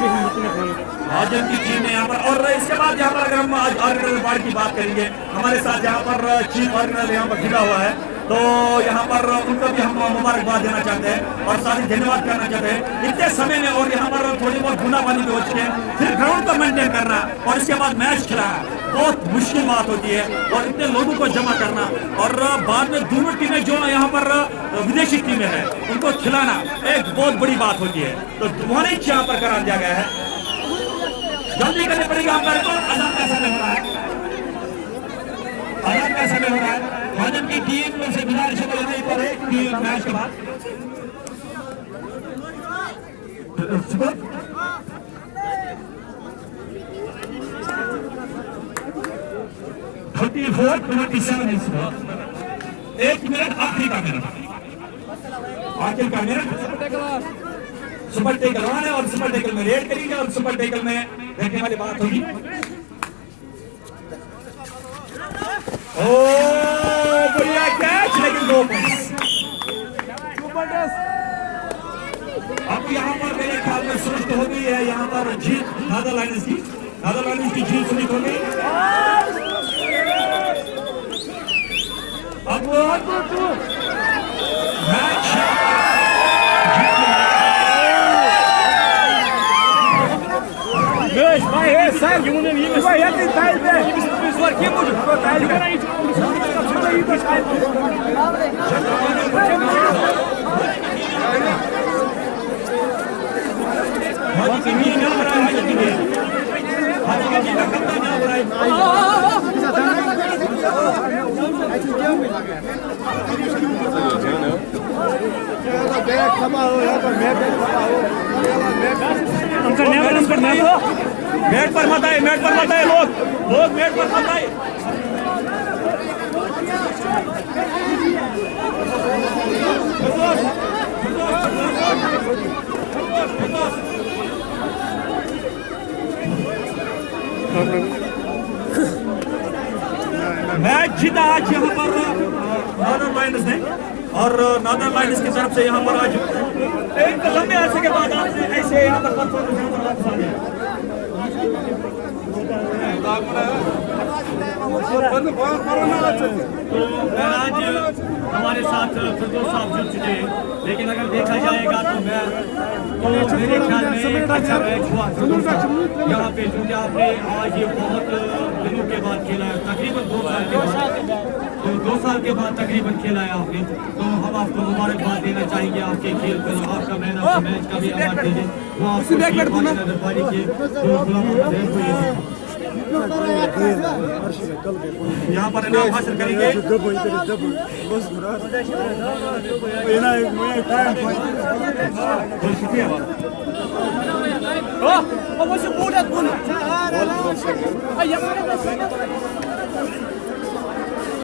हाजिर की टीम है यहाँ पर। और इसके बाद यहाँ पर अगर हम आज ऑर्गेनाइजर वार्ड की बात करेंगे, हमारे साथ यहाँ पर चीफ ऑर्गेनाइजर यहाँ पर जुड़ा हुआ है, तो यहाँ पर उनको भी हम मुबारकबाद देना चाहते हैं और साथ ही धन्यवाद करना चाहते हैं इतने समय में। और यहाँ पर थोड़ी बहुत बूंदाबांदी भी हो चुके हैं, फिर ग्राउंड को मेंटेन करना और इसके बाद मैच खिलाना बहुत मुश्किल बात होती है, और इतने लोगों को जमा करना और बाद में दोनों टीमें जो यहाँ पर विदेशी टीमें हैं उनको खिलाना एक बहुत बड़ी बात होती है। तो दोनों यहाँ पर करार दिया गया है, जल्दी करनी पड़ेगी हमारे को। अजान का समय हो रहा है, अजान का समय हो रहा है। हाजिर की टीम में से गुजारिश है नहीं पड़े कि मैच के बाद 34-27 इस वक्त 1 मिनट आखिरी का मिनट, आखिर का मिनट सुपर टेकल है और सुपर टेकल में रेड करेंगे और सुपर टेकल में देखने वाली बात होगी। ओ बढ़िया कैच, लेकिन 2 पॉइंट्स। अब यहाँ पर मेरे ख्याल में सुनिश्चित हो गई है यहाँ पर जीत नीदरलैंड्स की, नीदरलैंड्स की जीत सुनिश्चित हो गई। अब मैच मैट पर मत आए, मैट पर मत आए, लोग मैट पर मत आए। मैच जीता आज यहाँ पर नीदरलैंड्स ने, और नीदरलैंड्स की तरफ से यहाँ पर आज एक लंबे अरसे के बाद आपने ऐसे यहाँ पर परफॉर्मेंस आ गया। तो आज हमारे साथ फिरदौस साहब जुड़ चुके हैं, लेकिन अगर देखा जाएगा तो मेरे ख्याल में एक अच्छा मैच हुआ यहाँ पे, क्योंकि आपने आज ये बहुत दिनों के बाद खेला है, तकरीबन 2 साल के बाद, तो 2 साल के बाद तकरीबन खेला है आपने, तो हम आपको मुबारकबाद देना चाहेंगे आपके खेल को। आपका मैन ऑफ द मैच का भी अवार्ड दीजिए, वो आपको यहाँ पर इनाम हासिल करेंगे। शुक्रिया।